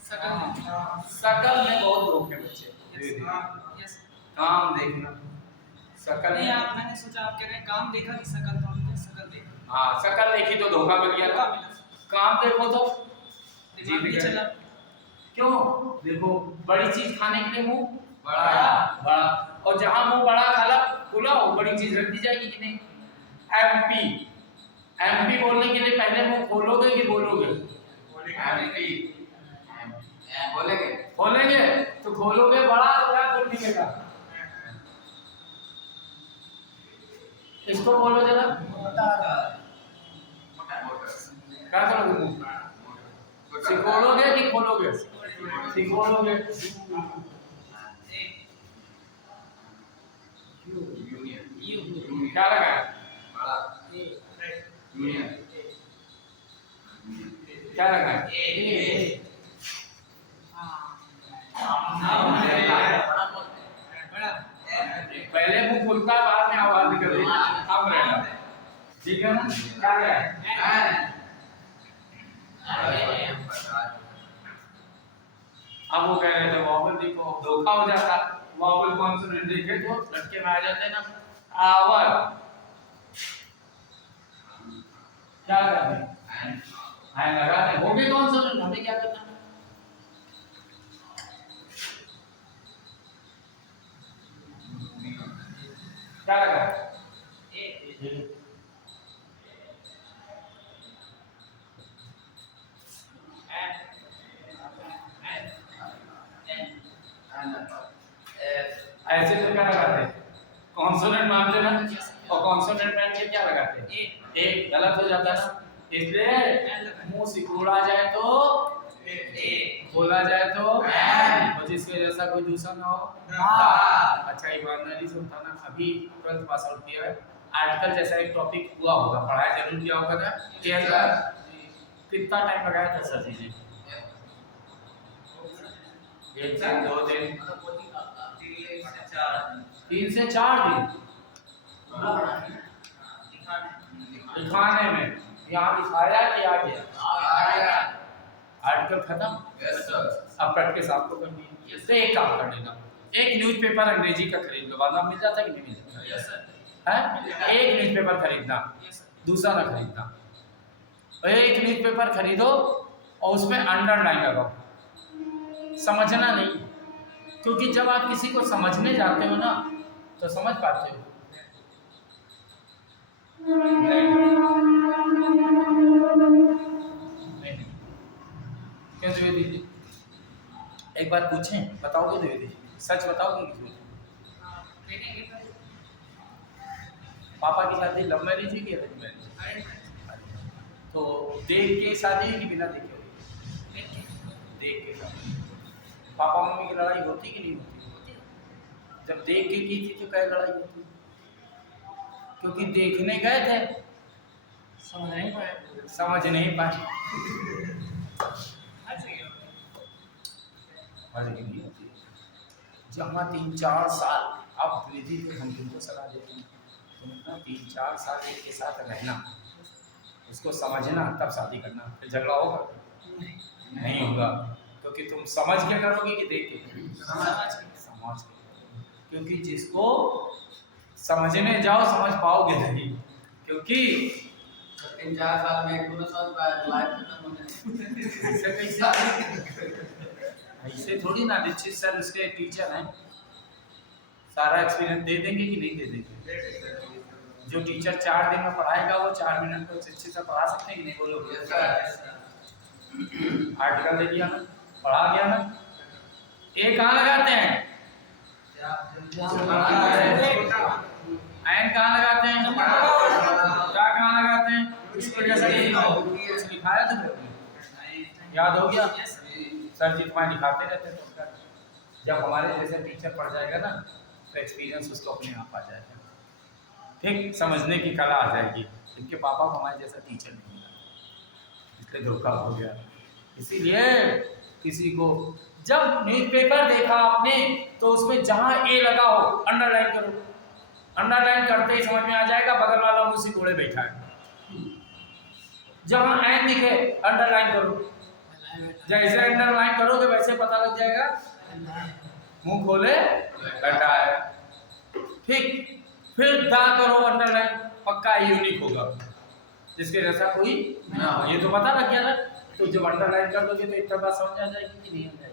शकल में बहुत लोग हैं बच्चे, यस काम देखना शकल नहीं, में। आप मैंने सोचा आप कह रहे हैं काम देखा कि शकल, तो हमने शकल देखा। हाँ शकल देखी तो धोखा मिल गया था, काम देखो तो दिमाग नहीं चला। क्यों? देखो बड़ी चीज खाने के लिए मुंह बड़ा। बड़ा, और जहां मुंह बड़ा खाला खुला हो बड़ी चीज रख दी जाएगी कि नहीं। एमपी, एमपी बोलने के लिए पहले मुंह खोलोगे कि बोलोगे? बोलेंगे। खोलेंगे तो खोलोगे बड़ा तो क्या खोल निकलेगा? इसको बोलो जरा, क्या करोगे मुंह? सिकोड़ोगे कि खोलोगे? सिकोड़ोगे। क्या लगा है? क्या लगा है? बड़ा पहले मुंह खुलता बाद में आवाज निकलती, अब रहना ठीक है ना। क्या है? अब वो कह रहे थे वॉवल देखो धोखा हो जाता, वॉवल कॉन्सोनेंट देखे तो लटके में आ जाते ना। आवर क्या करते हैं? लगाते हैं, हो गए कॉन्सोनेंट, हमें क्या करना? क्या लगा? ऐसे तो क्या लगाते हैं? कॉन्सोनेंट मानते ना, और कॉन्सोनेंट मान के क्या लगाते हैं? ए गलत हो जाता है ना, इसलिए मुंह सिकुड़ा जाए तो ए, बोला जाए तो एन, और जिसके जैसा कोई दूसरा ना हो ना। अच्छा ईमानदारी से बताना, अभी 12th पास आउट किया है, आर्टिकल जैसा एक टॉपिक हुआ होगा, पढ़ाया जरूर किया होगा ना, कितना टाइम लगाया था सर जी? 1 दिन 2 दिन 3 से 4 दिन दिखाने में, यहाँ दिखाया कि आ गया आर्टिकल खत्म। अब प्रैक्टिस आपको करनी है, तो एक काम कर लेना, एक न्यूज़पेपर अंग्रेजी का खरीद लो, वरना मिल जाता है कि नहीं मिल जाता? Yes sir. है एक न्यूज़पेपर खरीदना, दूसरा ना खरीदना। एक न्यूज़पेपर खरीदो और उसमें अंडरलाइन लगाओ, समझना नहीं, क्योंकि जब आप किसी को समझने जाते हो ना तो समझ पाते हो। नहीं क्यों द्विवेदी जी, एक बात पूछें, बताओगे द्विवेदी जी? सच बताओगे कि झूठ? पापा की शादी लव मैरिज है कि अरेंज मैरिज? तो देख के शादी है कि बिना देखे हुई? देख के शादी। पापा मम्मी की लड़ाई होती कि नहीं होती? जब देख के की थी तो क्या लड़ाई होती? क्योंकि देखने गए थे, समझ नहीं पाए। नहीं होती। जहाँ 3-4 साल, अब विधि को हम तुमको सलाह देते हैं, तुम अपना 3-4 साल एक के साथ रहना, उसको समझना, तब शादी करना। फिर झगड़ा होगा? नहीं होगा, क्योंकि तुम समझ के करोगे कि देख के? समझ के। क्योंकि जिसको समझने जाओ समझ पाओगे नहीं, क्योंकि 3-4 साल में 1-2 साल बाद लाइफ खत्म होने ऐसे थोड़ी ना। दीक्षित सर उसके टीचर हैं, सारा एक्सपीरियंस दे देंगे कि नहीं दे देंगे? जो टीचर 4 दिन में पढ़ाएगा वो 4 मिनट में अच्छे से पढ़ा सकते हैं कि नहीं, बोलो। आर्टिकल दे दिया ना, पढ़ा गया ना। ए कहाँ लगाते हैं? एन कहाँ लगाते हैं? क्या कहाँ लगाते हैं? इसको जैसा कुछ लिखाया था, याद हो गया? सर जी तुम्हारे दिखाते रहते हैं, तो जब हमारे जैसे टीचर पढ़ जाएगा ना तो एक्सपीरियंस उसको अपने आप आ जाएगा, ठीक, समझने की कला आ जाएगी। इनके पापा को हमारे जैसा टीचर नहीं मिला, इसलिए धोखा हो गया। इसीलिए किसी को जब न्यूज़पेपर देखा आपने तो उसमें जहाँ ए लगा हो अंडरलाइन करो, अंडरलाइन करते ही समझ में आ जाएगा बगल वाला उसी घोड़े बैठा है। जहाँ एन दिखे अंडरलाइन करो, जैसे अंडरलाइन करोगे वैसे पता लग जाएगा मुंह खोले बैठा है, ठीक। फिर दा करो अंडरलाइन, पक्का यूनिक होगा, जिसके जैसा कोई ना हो। ये तो पता लग गया ना, तो जब अंडरलाइन कर दोगे तो इतना बात समझ आ जाएगी कि नहीं आ जाएगी?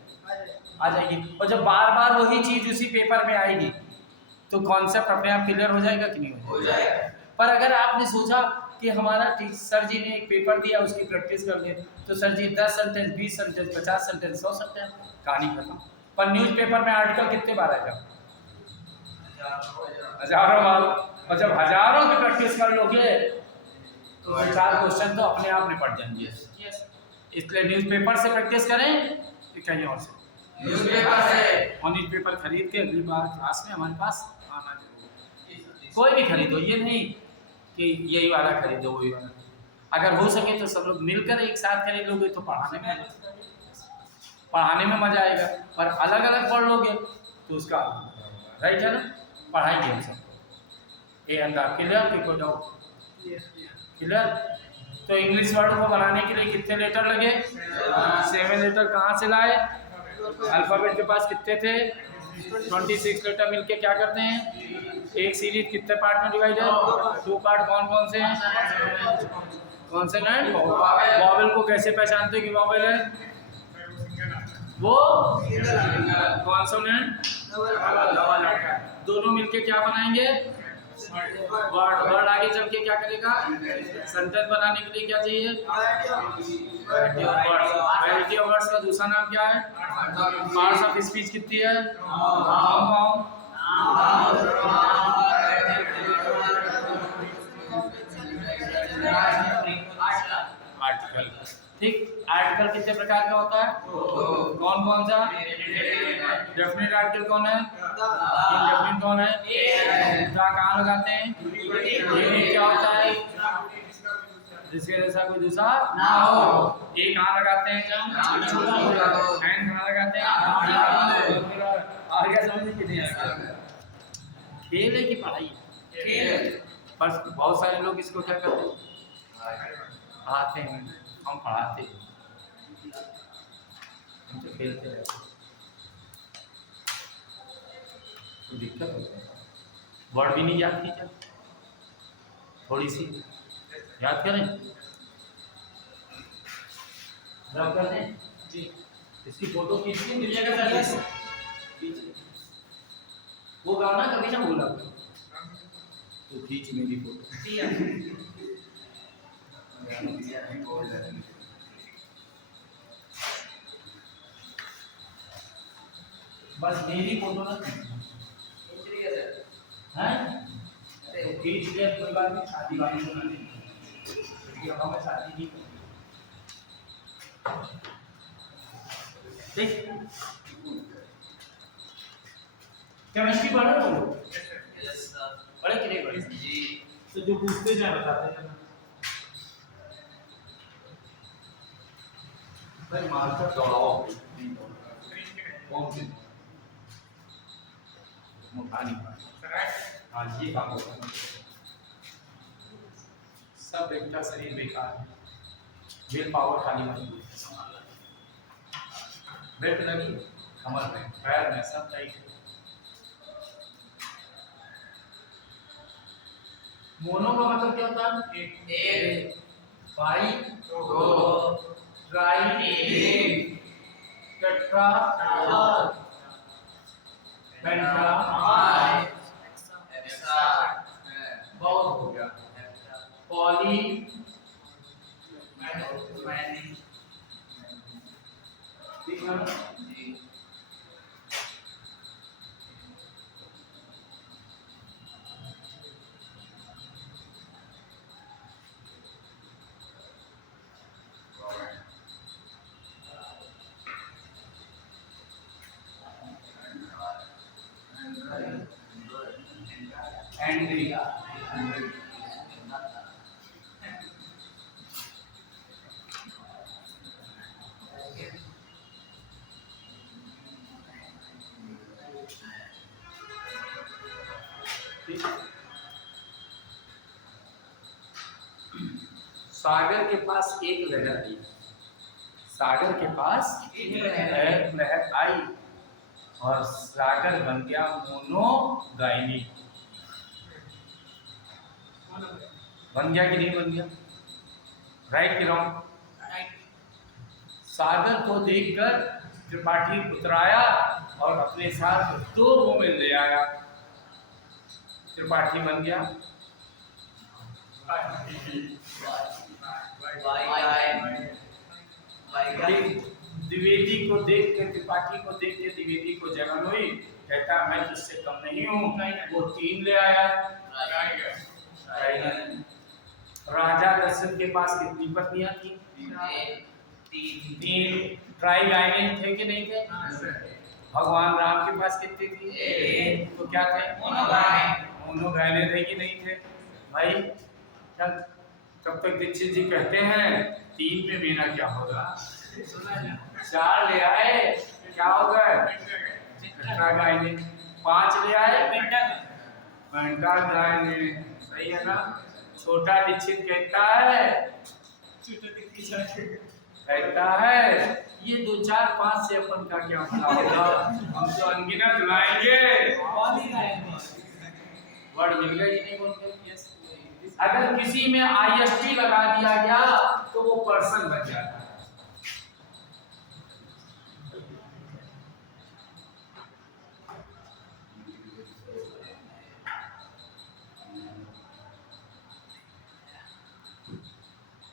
आ जाएगी। और जब बार बार वही चीज उसी पेपर में आएगी तो कॉन्सेप्ट अपने आप क्लियर हो जाएगा कि नहीं हो जाएगा? पर अगर आपने सोचा कि हमारा सर जी ने एक पेपर दिया उसकी प्रैक्टिस कर ले, तो सर जी 10 सेंटेंस 20 सेंटेंस 50 सेंटेंस 100 सेंटेंस कहानी खत्म। पर न्यूज़पेपर में आर्टिकल कितने बार आएगा? हजारों बार। और जब हजारों की प्रैक्टिस कर लोगे तो 4 क्वेश्चन तो अपने आप निपट जाएंगे। इसलिए न्यूज़पेपर से प्रैक्टिस करें कि कहीं और से? न्यूज़पेपर से। और न्यूज़पेपर खरीद के अगली बार क्लास में हमारे पास आना जरूर। कोई भी खरीदो, ये नहीं कि यही वाला खरीदो वही वाला। अगर हो सके तो सब लोग मिलकर एक साथ खरीद लोगे तो पढ़ाने में मजा आएगा। पर अलग अलग पढ़ लोगे तो उसका राइट है ना, पढ़ाएंगे हम सब। ये अंदर क्लियर कि कोई डाउट? क्लियर? तो इंग्लिश वर्ड को बनाने के लिए कितने लेटर लगे? 7 लेटर कहाँ से लाए? अल्फाबेट के पास कितने थे? 26 लेटर मिलके क्या करते हैं? एक सीरीज कितने पार्ट में डिवाइड है? 2 पार्ट। कौन कौन से हैं? कॉन्सोनेंट। वॉवेल को कैसे पहचानते हैं कि वॉवेल है? वो कॉन्सोनेंट दोनों मिलके क्या बनाएंगे? वर्ड। वर्ड आगे चल के क्या करेगा? सेंटेंस बनाने के लिए क्या चाहिए? वैरायटी ऑफ वर्ड्स का दूसरा नाम क्या है? पार्ट्स ऑफ स्पीच कितनी है? आर्टिकल, ठीक। आर्टिकल कितने प्रकार का होता है? कौन कौन सा? डेफिनेट आर्टिकल कौन है? इंडेफिनिट कौन है? कहाँ लगाते हैं? ये क्या होता है? जिसके जैसा कोई दूसरा ना हो। ए कहाँ लगाते हैं? एन कहाँ लगाते हैं? आगे समझ कितनी है? खेल है कि पढ़ाई है? खेल। पर बहुत सारे लोग इसको क्या करते हैं? पढ़ाते हैं। हम पढ़ाते हैं, हम तो खेलते रहते हैं, तो दिक्कत होता है। वर्ड भी नहीं याद कीजिए, थोड़ी सी याद करें, याद कर दें जी। इसकी फोटो खींचनी मिलेगा सर, वो गाना कभी ना भूला तो खींच मेरी फोटो। बस मेरी फोटो ना हैं, अरे खींच लिया कोई बात नहीं, शादी वाली बना लेंगे, हमें शादी नहीं करनी, ठीक। केमिस्ट्री पढ़ रहे हो? पढ़े कि नहीं पढ़े? जी। तो जो पूछते जाए बताते जाना। भाई मार्कर दौड़ाओ, कौन से मुठानी हाँ ये काम होता है। सब बेटा शरीर बेकार है, विल पावर खाली मजबूत है। बेल्ट लगी कमर में, पैर में, सब टाइट है। मोनो का मतलब क्या होता है? एक, बाई दो, ट्राई तीन, टेट्रा चार, पेंटा पांच, हेक्सा बहुत पॉली ठीक है ना? जी एंड्रिया ठीक। सागर के पास एक लहर आई, सागर के पास एक लहर लहर आई और सागर बन गया मोनोगाइनी। बन गया कि नहीं बन गया? राइट कि रॉन्ग? सागर को देखकर त्रिपाठी उतराया और अपने साथ 2 वुमेन ले आया, त्रिपाठी बन गया द्विवेदी को देख के, त्रिपाठी को देख के द्विवेदी को जलन हुई, कहता मैं तुझसे कम नहीं हूँ, वो 3 ले आया। राजा दशरथ के पास कितनी पत्नियां थी? 3। ट्राइगाइनिक थे कि नहीं थे? भगवान राम के पास कितनी थी? तो क्या थे? मोनोगाइने थे कि नहीं थे? भाई तब तक दीक्षित जी कहते हैं 3 में मेरा क्या होगा? 4 ले आए, क्या होगा? टेट्रागाइनिक। 5 ले आए, पेंटागाइनिक। सही है ना? छोटा दीक्षित कहता है ये 2 4 5 से अपन का क्या होगा? हम तो अनगिनत लाएंगे। वर्ड मिल गया कि नहीं बोल गए? अगर किसी में IST लगा दिया गया तो वो पर्सन बन जाता है।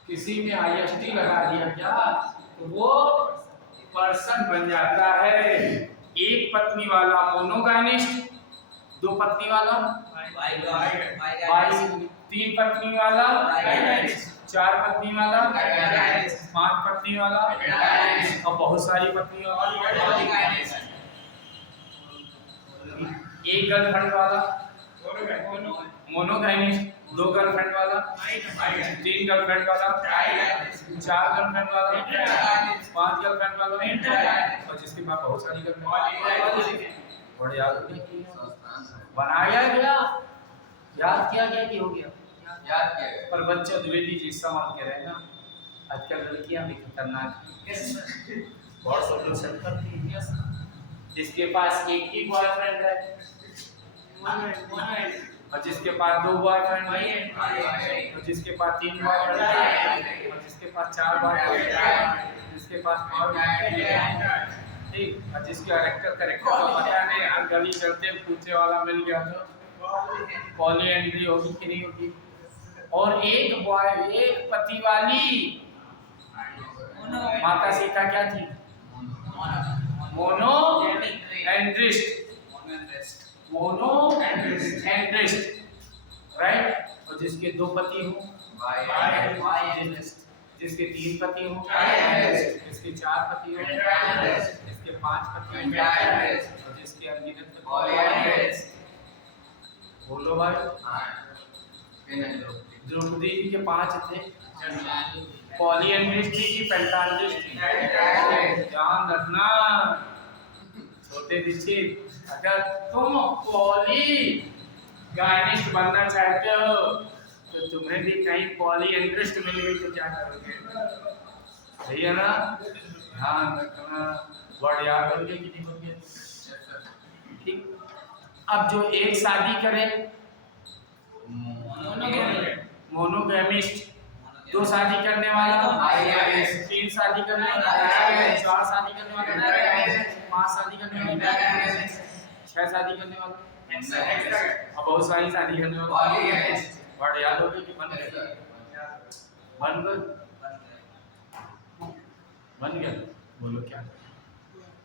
किसी में IST लगा दिया गया तो वो पर्सन बन जाता है। एक पत्नी वाला मोनोगाइनिस्ट, 2 पत्नी वाला 3 पत्नी वाला 4 पत्नी वाला 5 पत्नी वाला और बहुत सारी पत्नी वाला। एक गर्लफ्रेंड वाला मोनोगाइनिस्ट, 2 गर्लफ्रेंड वाला 3 गर्लफ्रेंड वाला 4 गर्लफ्रेंड वाला 5 गर्लफ्रेंड वाला और जिसके पास बहुत सारी गर्लफ्रेंड और याद बनाया गया, याद किया गया कि हो गया? याद किया गया। पर बच्चा द्विवेदी जी सवाल कह रहे हैं ना, आजकल लड़कियां भी खतरनाक हैं, बहुत सोल्यूशन करती हैं। जिसके पास एक ही बॉयफ्रेंड है और जिसके पास 2 बॉयफ्रेंड है और जिसके पास 3 बॉयफ्रेंड है और जिसके पास 4 बॉयफ्रेंड है, जिसके पास 5 बॉयफ्रेंड है, ठीक। और जिसका कैरेक्टर का पता नहीं, हर गली चलते पूछे वाला मिल गया तो पॉलीएंड्री होगी कि नहीं होगी? और एक पति वाली माता सीता क्या थी? Monandrist, right. और जिसके 2 पति हो, जिसके 3 पति हो, जिसके 4 पति हो, जिसके 5 पति हो और जिसके अनगिनत बोलो भाई। द्रौपदी जी के 5 थे, पॉलीएंड्रिस्ट थी कि पेंटालिस्ट थी? ध्यान रखना छोटे दीक्षित, अगर तुम पॉलीगाइनिस्ट बनना चाहते हो तो तुम्हें भी कहीं पॉलीएंड्रिस्ट मिल गई तो क्या करोगे? सही है ना? ध्यान रखना। वर्ड याद होंगे कि नहीं होंगे? ठीक। अब जो एक शादी करे मोनोगैमिस्ट, 2 शादी करने वाला 3 शादी करने वाला 4 शादी करने वाला 5 शादी करने वाला 6 शादी करने वाला और बहुत सारी शादी करने वाला। वर्ड याद हो गए कि बन गए? बन गए? बन गए। बन गया? बोलो क्या?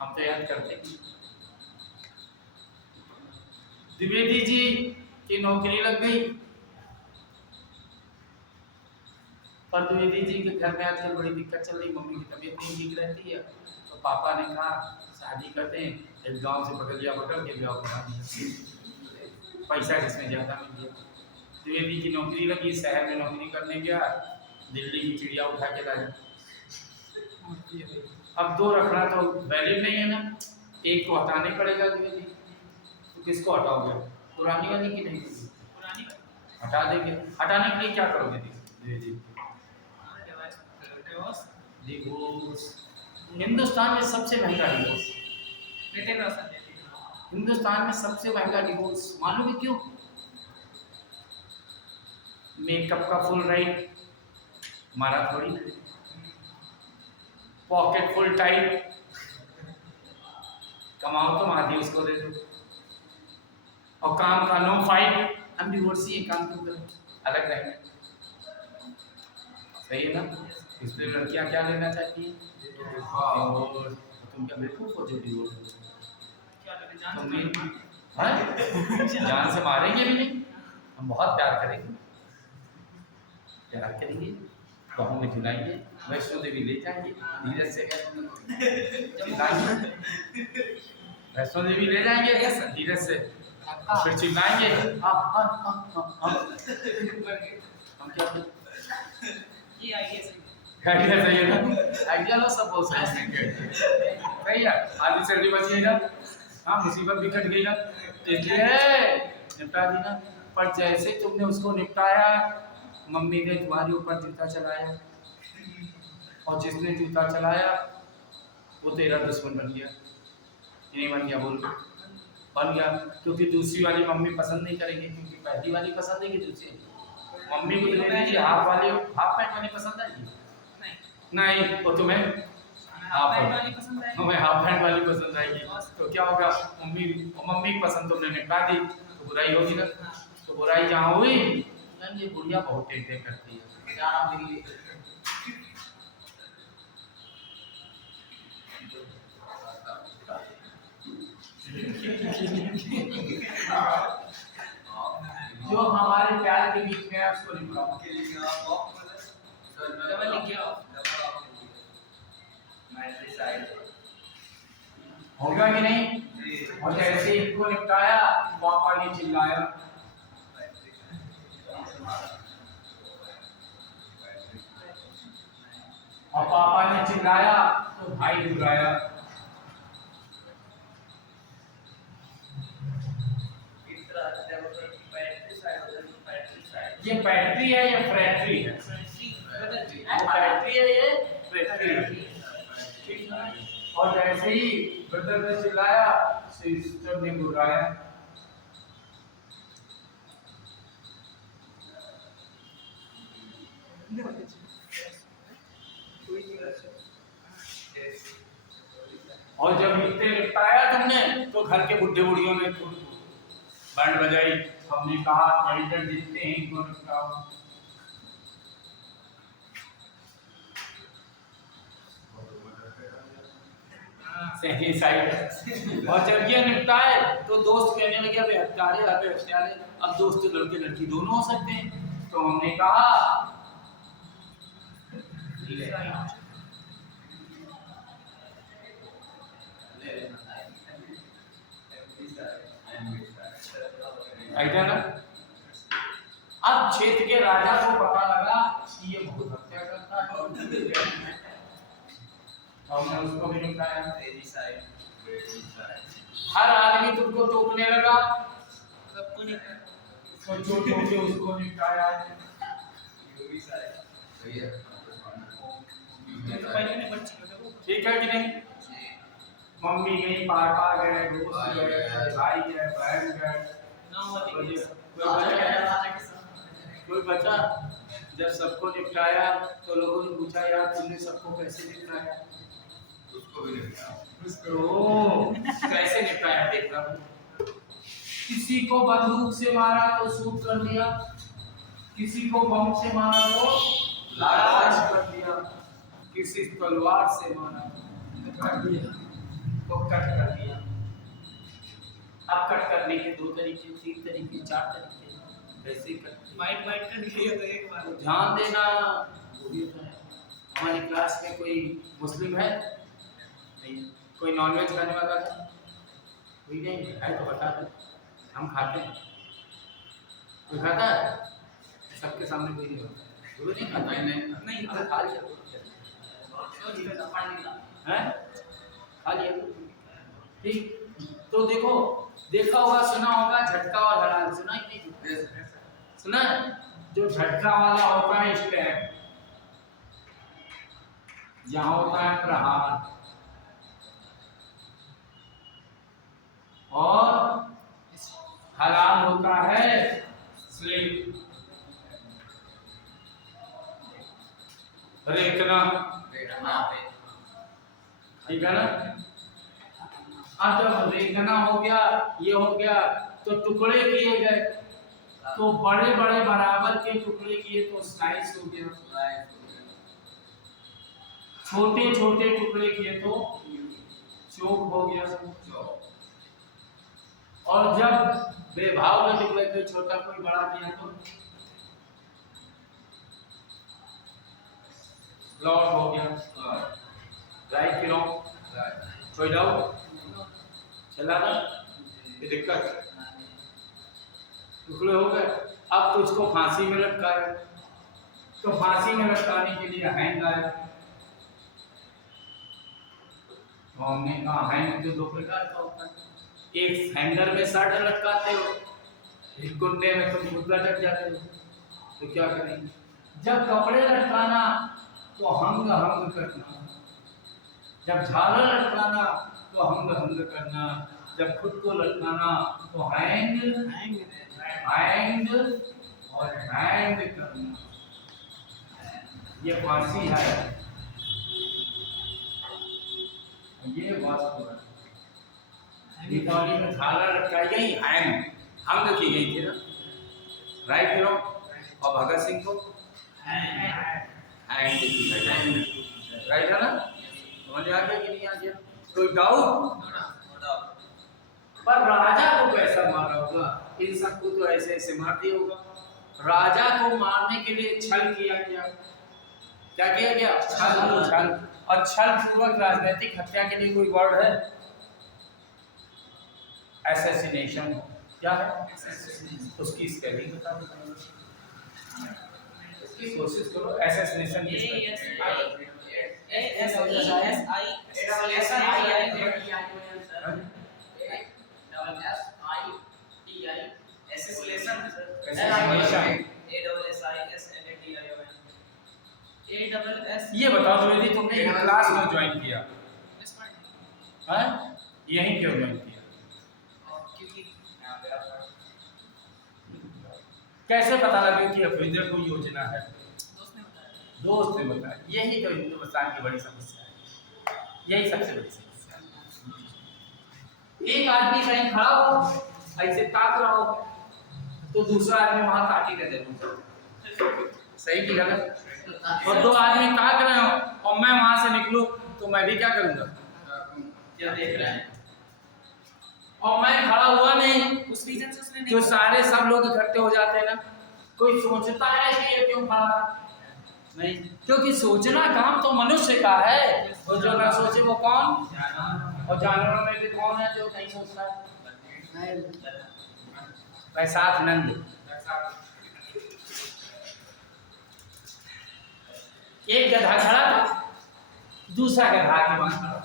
हम तो याद करते हैं। द्विवेदी जी की नौकरी लग गई, पर द्विवेदी जी के घर में आजकल बड़ी दिक्कत चल रही, मम्मी की तबीयत नहीं ठीक रहती है, तो पापा ने कहा शादी करते हैं, एक गांव से बगलिया पकड़ के ब्याह करा दिया, पैसा जिसमें ज़्यादा मिल गया। द्विवेदी की नौकरी लगी, शहर में नौकरी करने गया, दिल्ली की चिड़िया उठा के लाया। अब दो रखना तो वैलिड नहीं है ना, एक को हटाना ही पड़ेगा द्विवेदी, तो किसको हटाओगे? पुरानी वाली की नहीं? पुरानी हटा देंगे। हटाने के लिए क्या करोगे द्विवेदी? डिवोर्स। हिंदुस्तान में सबसे महंगा डिवोर्स, हिंदुस्तान में सबसे महंगा डिवोर्स मालूम है क्यों? मेकअप का फुल राइट मारा थोड़ी ना, पॉकेट फुल टाइट, कमाओ तो आधी उसको दे दो, और काम का नो फाइट, हम डिवोर्सी हैं, काम क्यों करें, अलग रहेंगे। सही है ना? इसलिए लड़कियां क्या लेना चाहती हैं? डिवोर्स। तुम क्या बेवकूफ हो जो डिवोर्स? जान से मारेंगे भी नहीं, हम बहुत प्यार करेंगे, प्यार करेंगे, बहू में झुलाएंगे, वैष्णो देवी ले जाएंगे, धीरज से वैष्णो देवी ले जाएंगे धीरज से, फिर चिल्लाएंगे हम क्या आइडिया सही है ना? आइडिया लो, सब बोल सकते हैं, सही है। आधी सर्दी बची ना, हाँ मुसीबत भी कट गई ना, इसलिए निपटा दी ना। पर जैसे तुमने उसको निपटाया, मम्मी ने तुम्हारे ऊपर जूता चलाया, और जिसने जूता चलाया वो तेरा दुश्मन बन गया, नहीं बन गया? बोल, बन गया, क्योंकि दूसरी वाली मम्मी पसंद नहीं करेगी, क्योंकि पहली वाली पसंद है कि दूसरी? मम्मी को तो नहीं, हाफ पैंट वाली पसंद आएगी नहीं, और तुम्हें हाफ पैंट वाली पसंद आएगी, तो क्या होगा? मम्मी की पसंद तुमने निपटा दी, तो बुराई होगी ना। तो बुराई जहाँ हुई, ये बुढ़िया बहुत टेढ़े करती है। जो हमारे प्यार के बीच में है उसको निपटाओ। होगा कि नहीं? और जैसे इनको निपटाया, पापा ने चिल्लाया, और पापा ने चिल्लाया तो भाई बुलाया। ये बैटरी है या फ्रैक्ट्री है? बैटरी है, ये फ्रैक्ट्री है। और जैसे ही ब्रदर ने चिल्लाया, सिस्टर ने बुलाया। और जब इतने निपटाया तुमने, तो घर के बुढ़े बुढ़ियों ने बैंड बजाई, हमने कहा एल्डर जितने हैं इनको निपटाओ। सही साइड। और जब ये निपटाए तो दोस्त कहने लगे अबे हत्यारे, अब दोस्त लड़के लड़की दोनों हो सकते हैं, तो हमने कहा ना। अब क्षेत्र के राजा को पता लगा कि ये बहुत हत्या करता है, और हमने उसको भी निपटाया। हर आदमी तुमको टोकने लगा, जो टोके उसको निपटाया। ठीक है कि नहीं? मम्मी गई, पापा गए, दोस्त गए, भाई गए, बहन गए, कोई बचा? जब सबको निपटाया तो लोगों ने पूछा यार तुमने सबको कैसे निपटाया? उसको भी निपटाया। कैसे निपटाया देख रहा हूँ। किसी को बंदूक से मारा तो शूट कर दिया, किसी को बम से मारा तो लाश कर दिया, किसी तलवार से मारा तो कट कर दिया। अब कट करने के 2 तरीके, 3 तरीके, 4 तरीके, कैसे कट वाइट कर दिया तो एक बार। ध्यान देना। हमारी क्लास में कोई मुस्लिम है नहीं, कोई नॉनवेज खाने वाला है कोई नहीं है तो बता दो, हम खाते हैं। कोई खाता है? सबके सामने कोई नहीं खाता, कोई नहीं खाता है। नहीं खा लिया है, खा लिया ठीक। तो देखो, देखा होगा, सुना होगा झटका और हलाल, सुना ही नहीं? सुना है? जो झटका वाला होता है स्टेप, यहाँ होता है प्रहार, और हलाल होता है स्लिप, रेखना, ठीक है ना? अब जब रेखना हो गया, ये हो गया, तो टुकड़े किए गए, तो बड़े बड़े बराबर के टुकड़े किए तो स्लाइस हो गया, छोटे छोटे टुकड़े किए तो चोक हो गया। और जब बेभाव में टुकड़े, कोई छोटा कोई बड़ा किया तो प्लॉट हो गया। राइट कि रॉन्ग? कोई डाउट? चला ना? ये दिक्कत, टुकड़े हो गए। अब तुझको फांसी में लटकाया, तो फांसी में लटकाने के लिए हैंग आया। तो हमने कहा हैंग तो 2 प्रकार का होता है, एक हैंगर में शर्ट लटकाते हो, एक कुंडे में तुम खुद लटक जाते हो। तो क्या करेंगे? जब कपड़े लटकाना तो हंग हंग करना, जब झालर लटकाना तो हंग हंग करना, जब खुद को लटकाना तो हैंग हैंग और हैंग करना। ये फांसी है, ये वास्तु है। दीपावली में झालर लटकाई गई, हैंग हंग की गई थी ना, राइट हीरो? और भगत सिंह को हैंग की गई, राइट है ना? समझ आ गया कि नहीं आ गया? कोई डाउट? पर राजा को कैसा मारा होगा? इन सबको तो ऐसे ऐसे मार दिया होगा। राजा को मारने के लिए छल किया गया। क्या किया गया? छल। और छल पूर्वक राजनीतिक हत्या के लिए कोई वर्ड है? एसेसिनेशन। क्या है? उसकी स्पेलिंग बता दो, इसकी कोशिश करो। एसेसिनेशन की ये बताओ तो, यदि तुमने क्लास में ज्वाइन किया है, यहीं क्यों ज्वाइन किया? कैसे पता लगे कि अभ्युदय कोई योजना है? दोस्त ने बताया। यही तो हिंदुस्तान की बड़ी समस्या है, यही सबसे बड़ी समस्या है। एक आदमी कहीं खड़ा हो, ऐसे ताक रहा हो, तो दूसरा आदमी वहां ताकी कर देता, सही की गलत? और 2 आदमी ताक रहे हो और मैं वहां से निकलूं तो मैं भी क्या करूंगा? क्या देख रहे हैं? और मैं खड़ा हुआ नहीं, उस रीजन से उसने जो सारे सब लोग इकट्ठे हो जाते हैं ना, कोई सोचता है कि ये क्यों खड़ा? नहीं, क्योंकि सोचना काम तो मनुष्य का है, और जो ना सोचे वो कौन? और जानवरों में भी कौन है जो नहीं सोचता है? वैशाख नंद। एक गधा खड़ा था, दूसरा गधा के वहां खड़ा।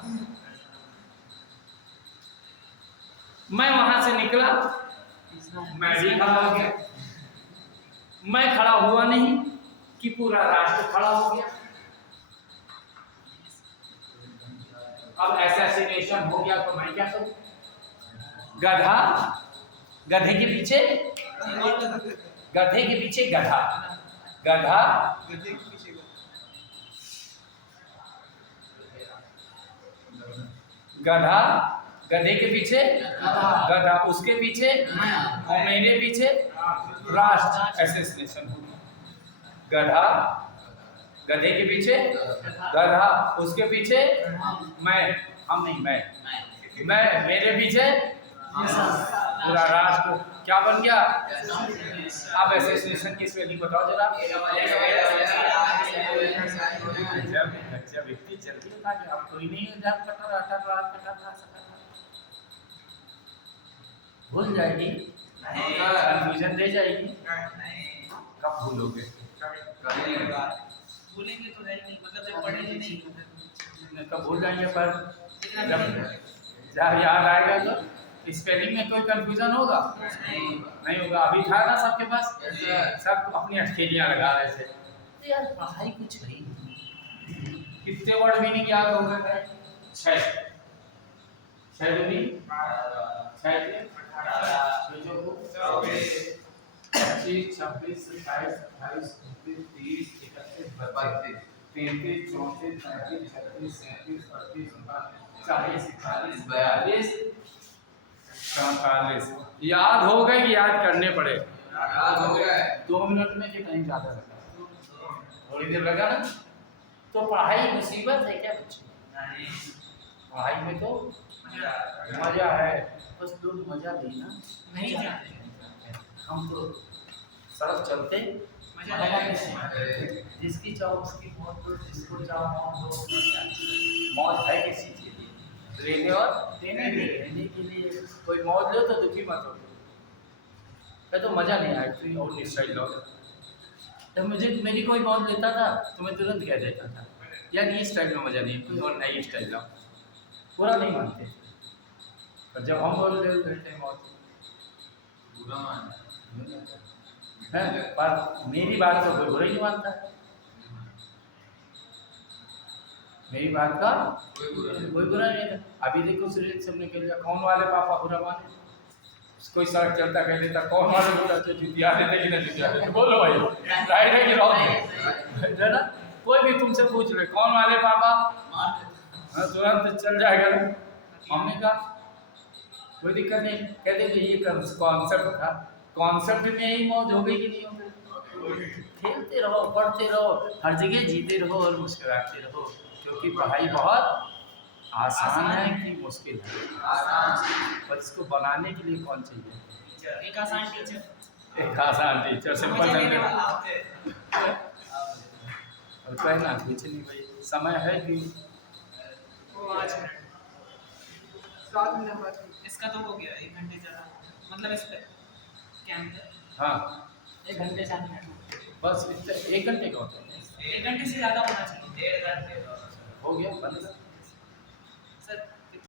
मैं वहां से निकला, मैं भी खड़ा हो गया। मैं खड़ा हुआ नहीं कि पूरा राष्ट्र खड़ा हो गया। अब एसेसिनेशन हो गया तो मैं क्या करूं? गधा, गधे के पीछे गधा, गधा गधा, गधे के पीछे गधा, उसके पीछे और मेरे पीछे राष्ट्र। एसेसिनेशन हो गया। गधा गधे के पीछे गधा, उसके पीछे मैं, हम नहीं मैं मेरे पीछे पूरा राष्ट्र क्या बन गया। आप एसोसिएशन की स्पेलिंग बताओ जरा। जब व्यक्ति जल्दी होता है आप कोई नहीं भूल जाएगी, कन्फ्यूजन दे जाएगी। कब भूलोगे? भूलेंगे तो है नहीं, मतलब जब पढ़ेंगे नहीं कब भूल जाएंगे, पर जब याद आएगा तो स्पेलिंग में कोई कंफ्यूजन होगा नहीं होगा। अभी था ना सबके पास, सब अपनी अटखेलियां लगा रहे थे तो यार पढ़ाई कुछ नहीं। कितने वर्ड मीनिंग याद हो गए? 6 दूनी 6 25 26 27 28 29 30 31 32 33 34 35 36 37 38 39 40 41 42 याद हो गए कि याद करने पड़े? याद हो गया। 2 मिनट में के टाइम ज़्यादा लगा, थोड़ी देर लगा ना। तो पढ़ाई मुसीबत है क्या बच्चे? पढ़ाई में तो मजा है, बस लोग मजा लेना नहीं जानते। हम तो सड़क चलते मजा लेना जिसकी चाहो उसकी मौत दो, जिसको चाहो मौत दो। मौत है किसी के लिए, लेने और देने के लिए। लेने के लिए कोई मौत लो तो दुखी मत हो, मैं तो मज़ा नहीं आया कोई और स्टाइल लो। जब मुझे मेरी कोई मौत लेता था तो मैं तुरंत कह देता था यार ये स्टाइल में मज़ा नहीं, कोई और नई स्टाइल लाओ। पूरा नहीं मानते, पर जब हम बोल रहे कहते हैं मौत बुरा मान है, पर मेरी बात का कोई बुरा ही नहीं मानता। मेरी बात का कोई बुरा नहीं है। अभी देखो सुरेश सबने कह दिया कौन वाले पापा बुरा माने। कोई सड़क चलता कह देता कौन वाले बुरा तो जुतिया देते कि नहीं जुतिया देते। बोलो भाई राइट है कि रॉन्ग है ना? कोई भी तुमसे पूछ ले कौन वाले पापा, तुरंत चल जाएगा ना। हमने कहा कोई दिक्कत नहीं, कहते थे ये कॉन्सेप्ट था, कॉन्सेप्ट में ही मौज हो गई कि नहीं हो गई। खेलते रहो, पढ़ते रहो, हर जगह जीते रहो और मुस्कुराते रहो, क्योंकि पढ़ाई बहुत आसान है कि मुश्किल है। पर इसको बनाने के लिए कौन चाहिए? एक आसान टीचर, एक आसान टीचर, सिंपल मजा लेने करने वाला। और कहना कुछ नहीं भाई, समय है कि वो 5 मिनट 7 मिनट बाद इसका तो हो गया 1 घंटे ज़्यादा, मतलब इस पे कैंप हाँ 1 घंटे 7 मिनट बस इतना 1 घंटे का होता है। 1 घंटे से ज़्यादा होना चाहिए। 1.5 घंटे हो गया बंद।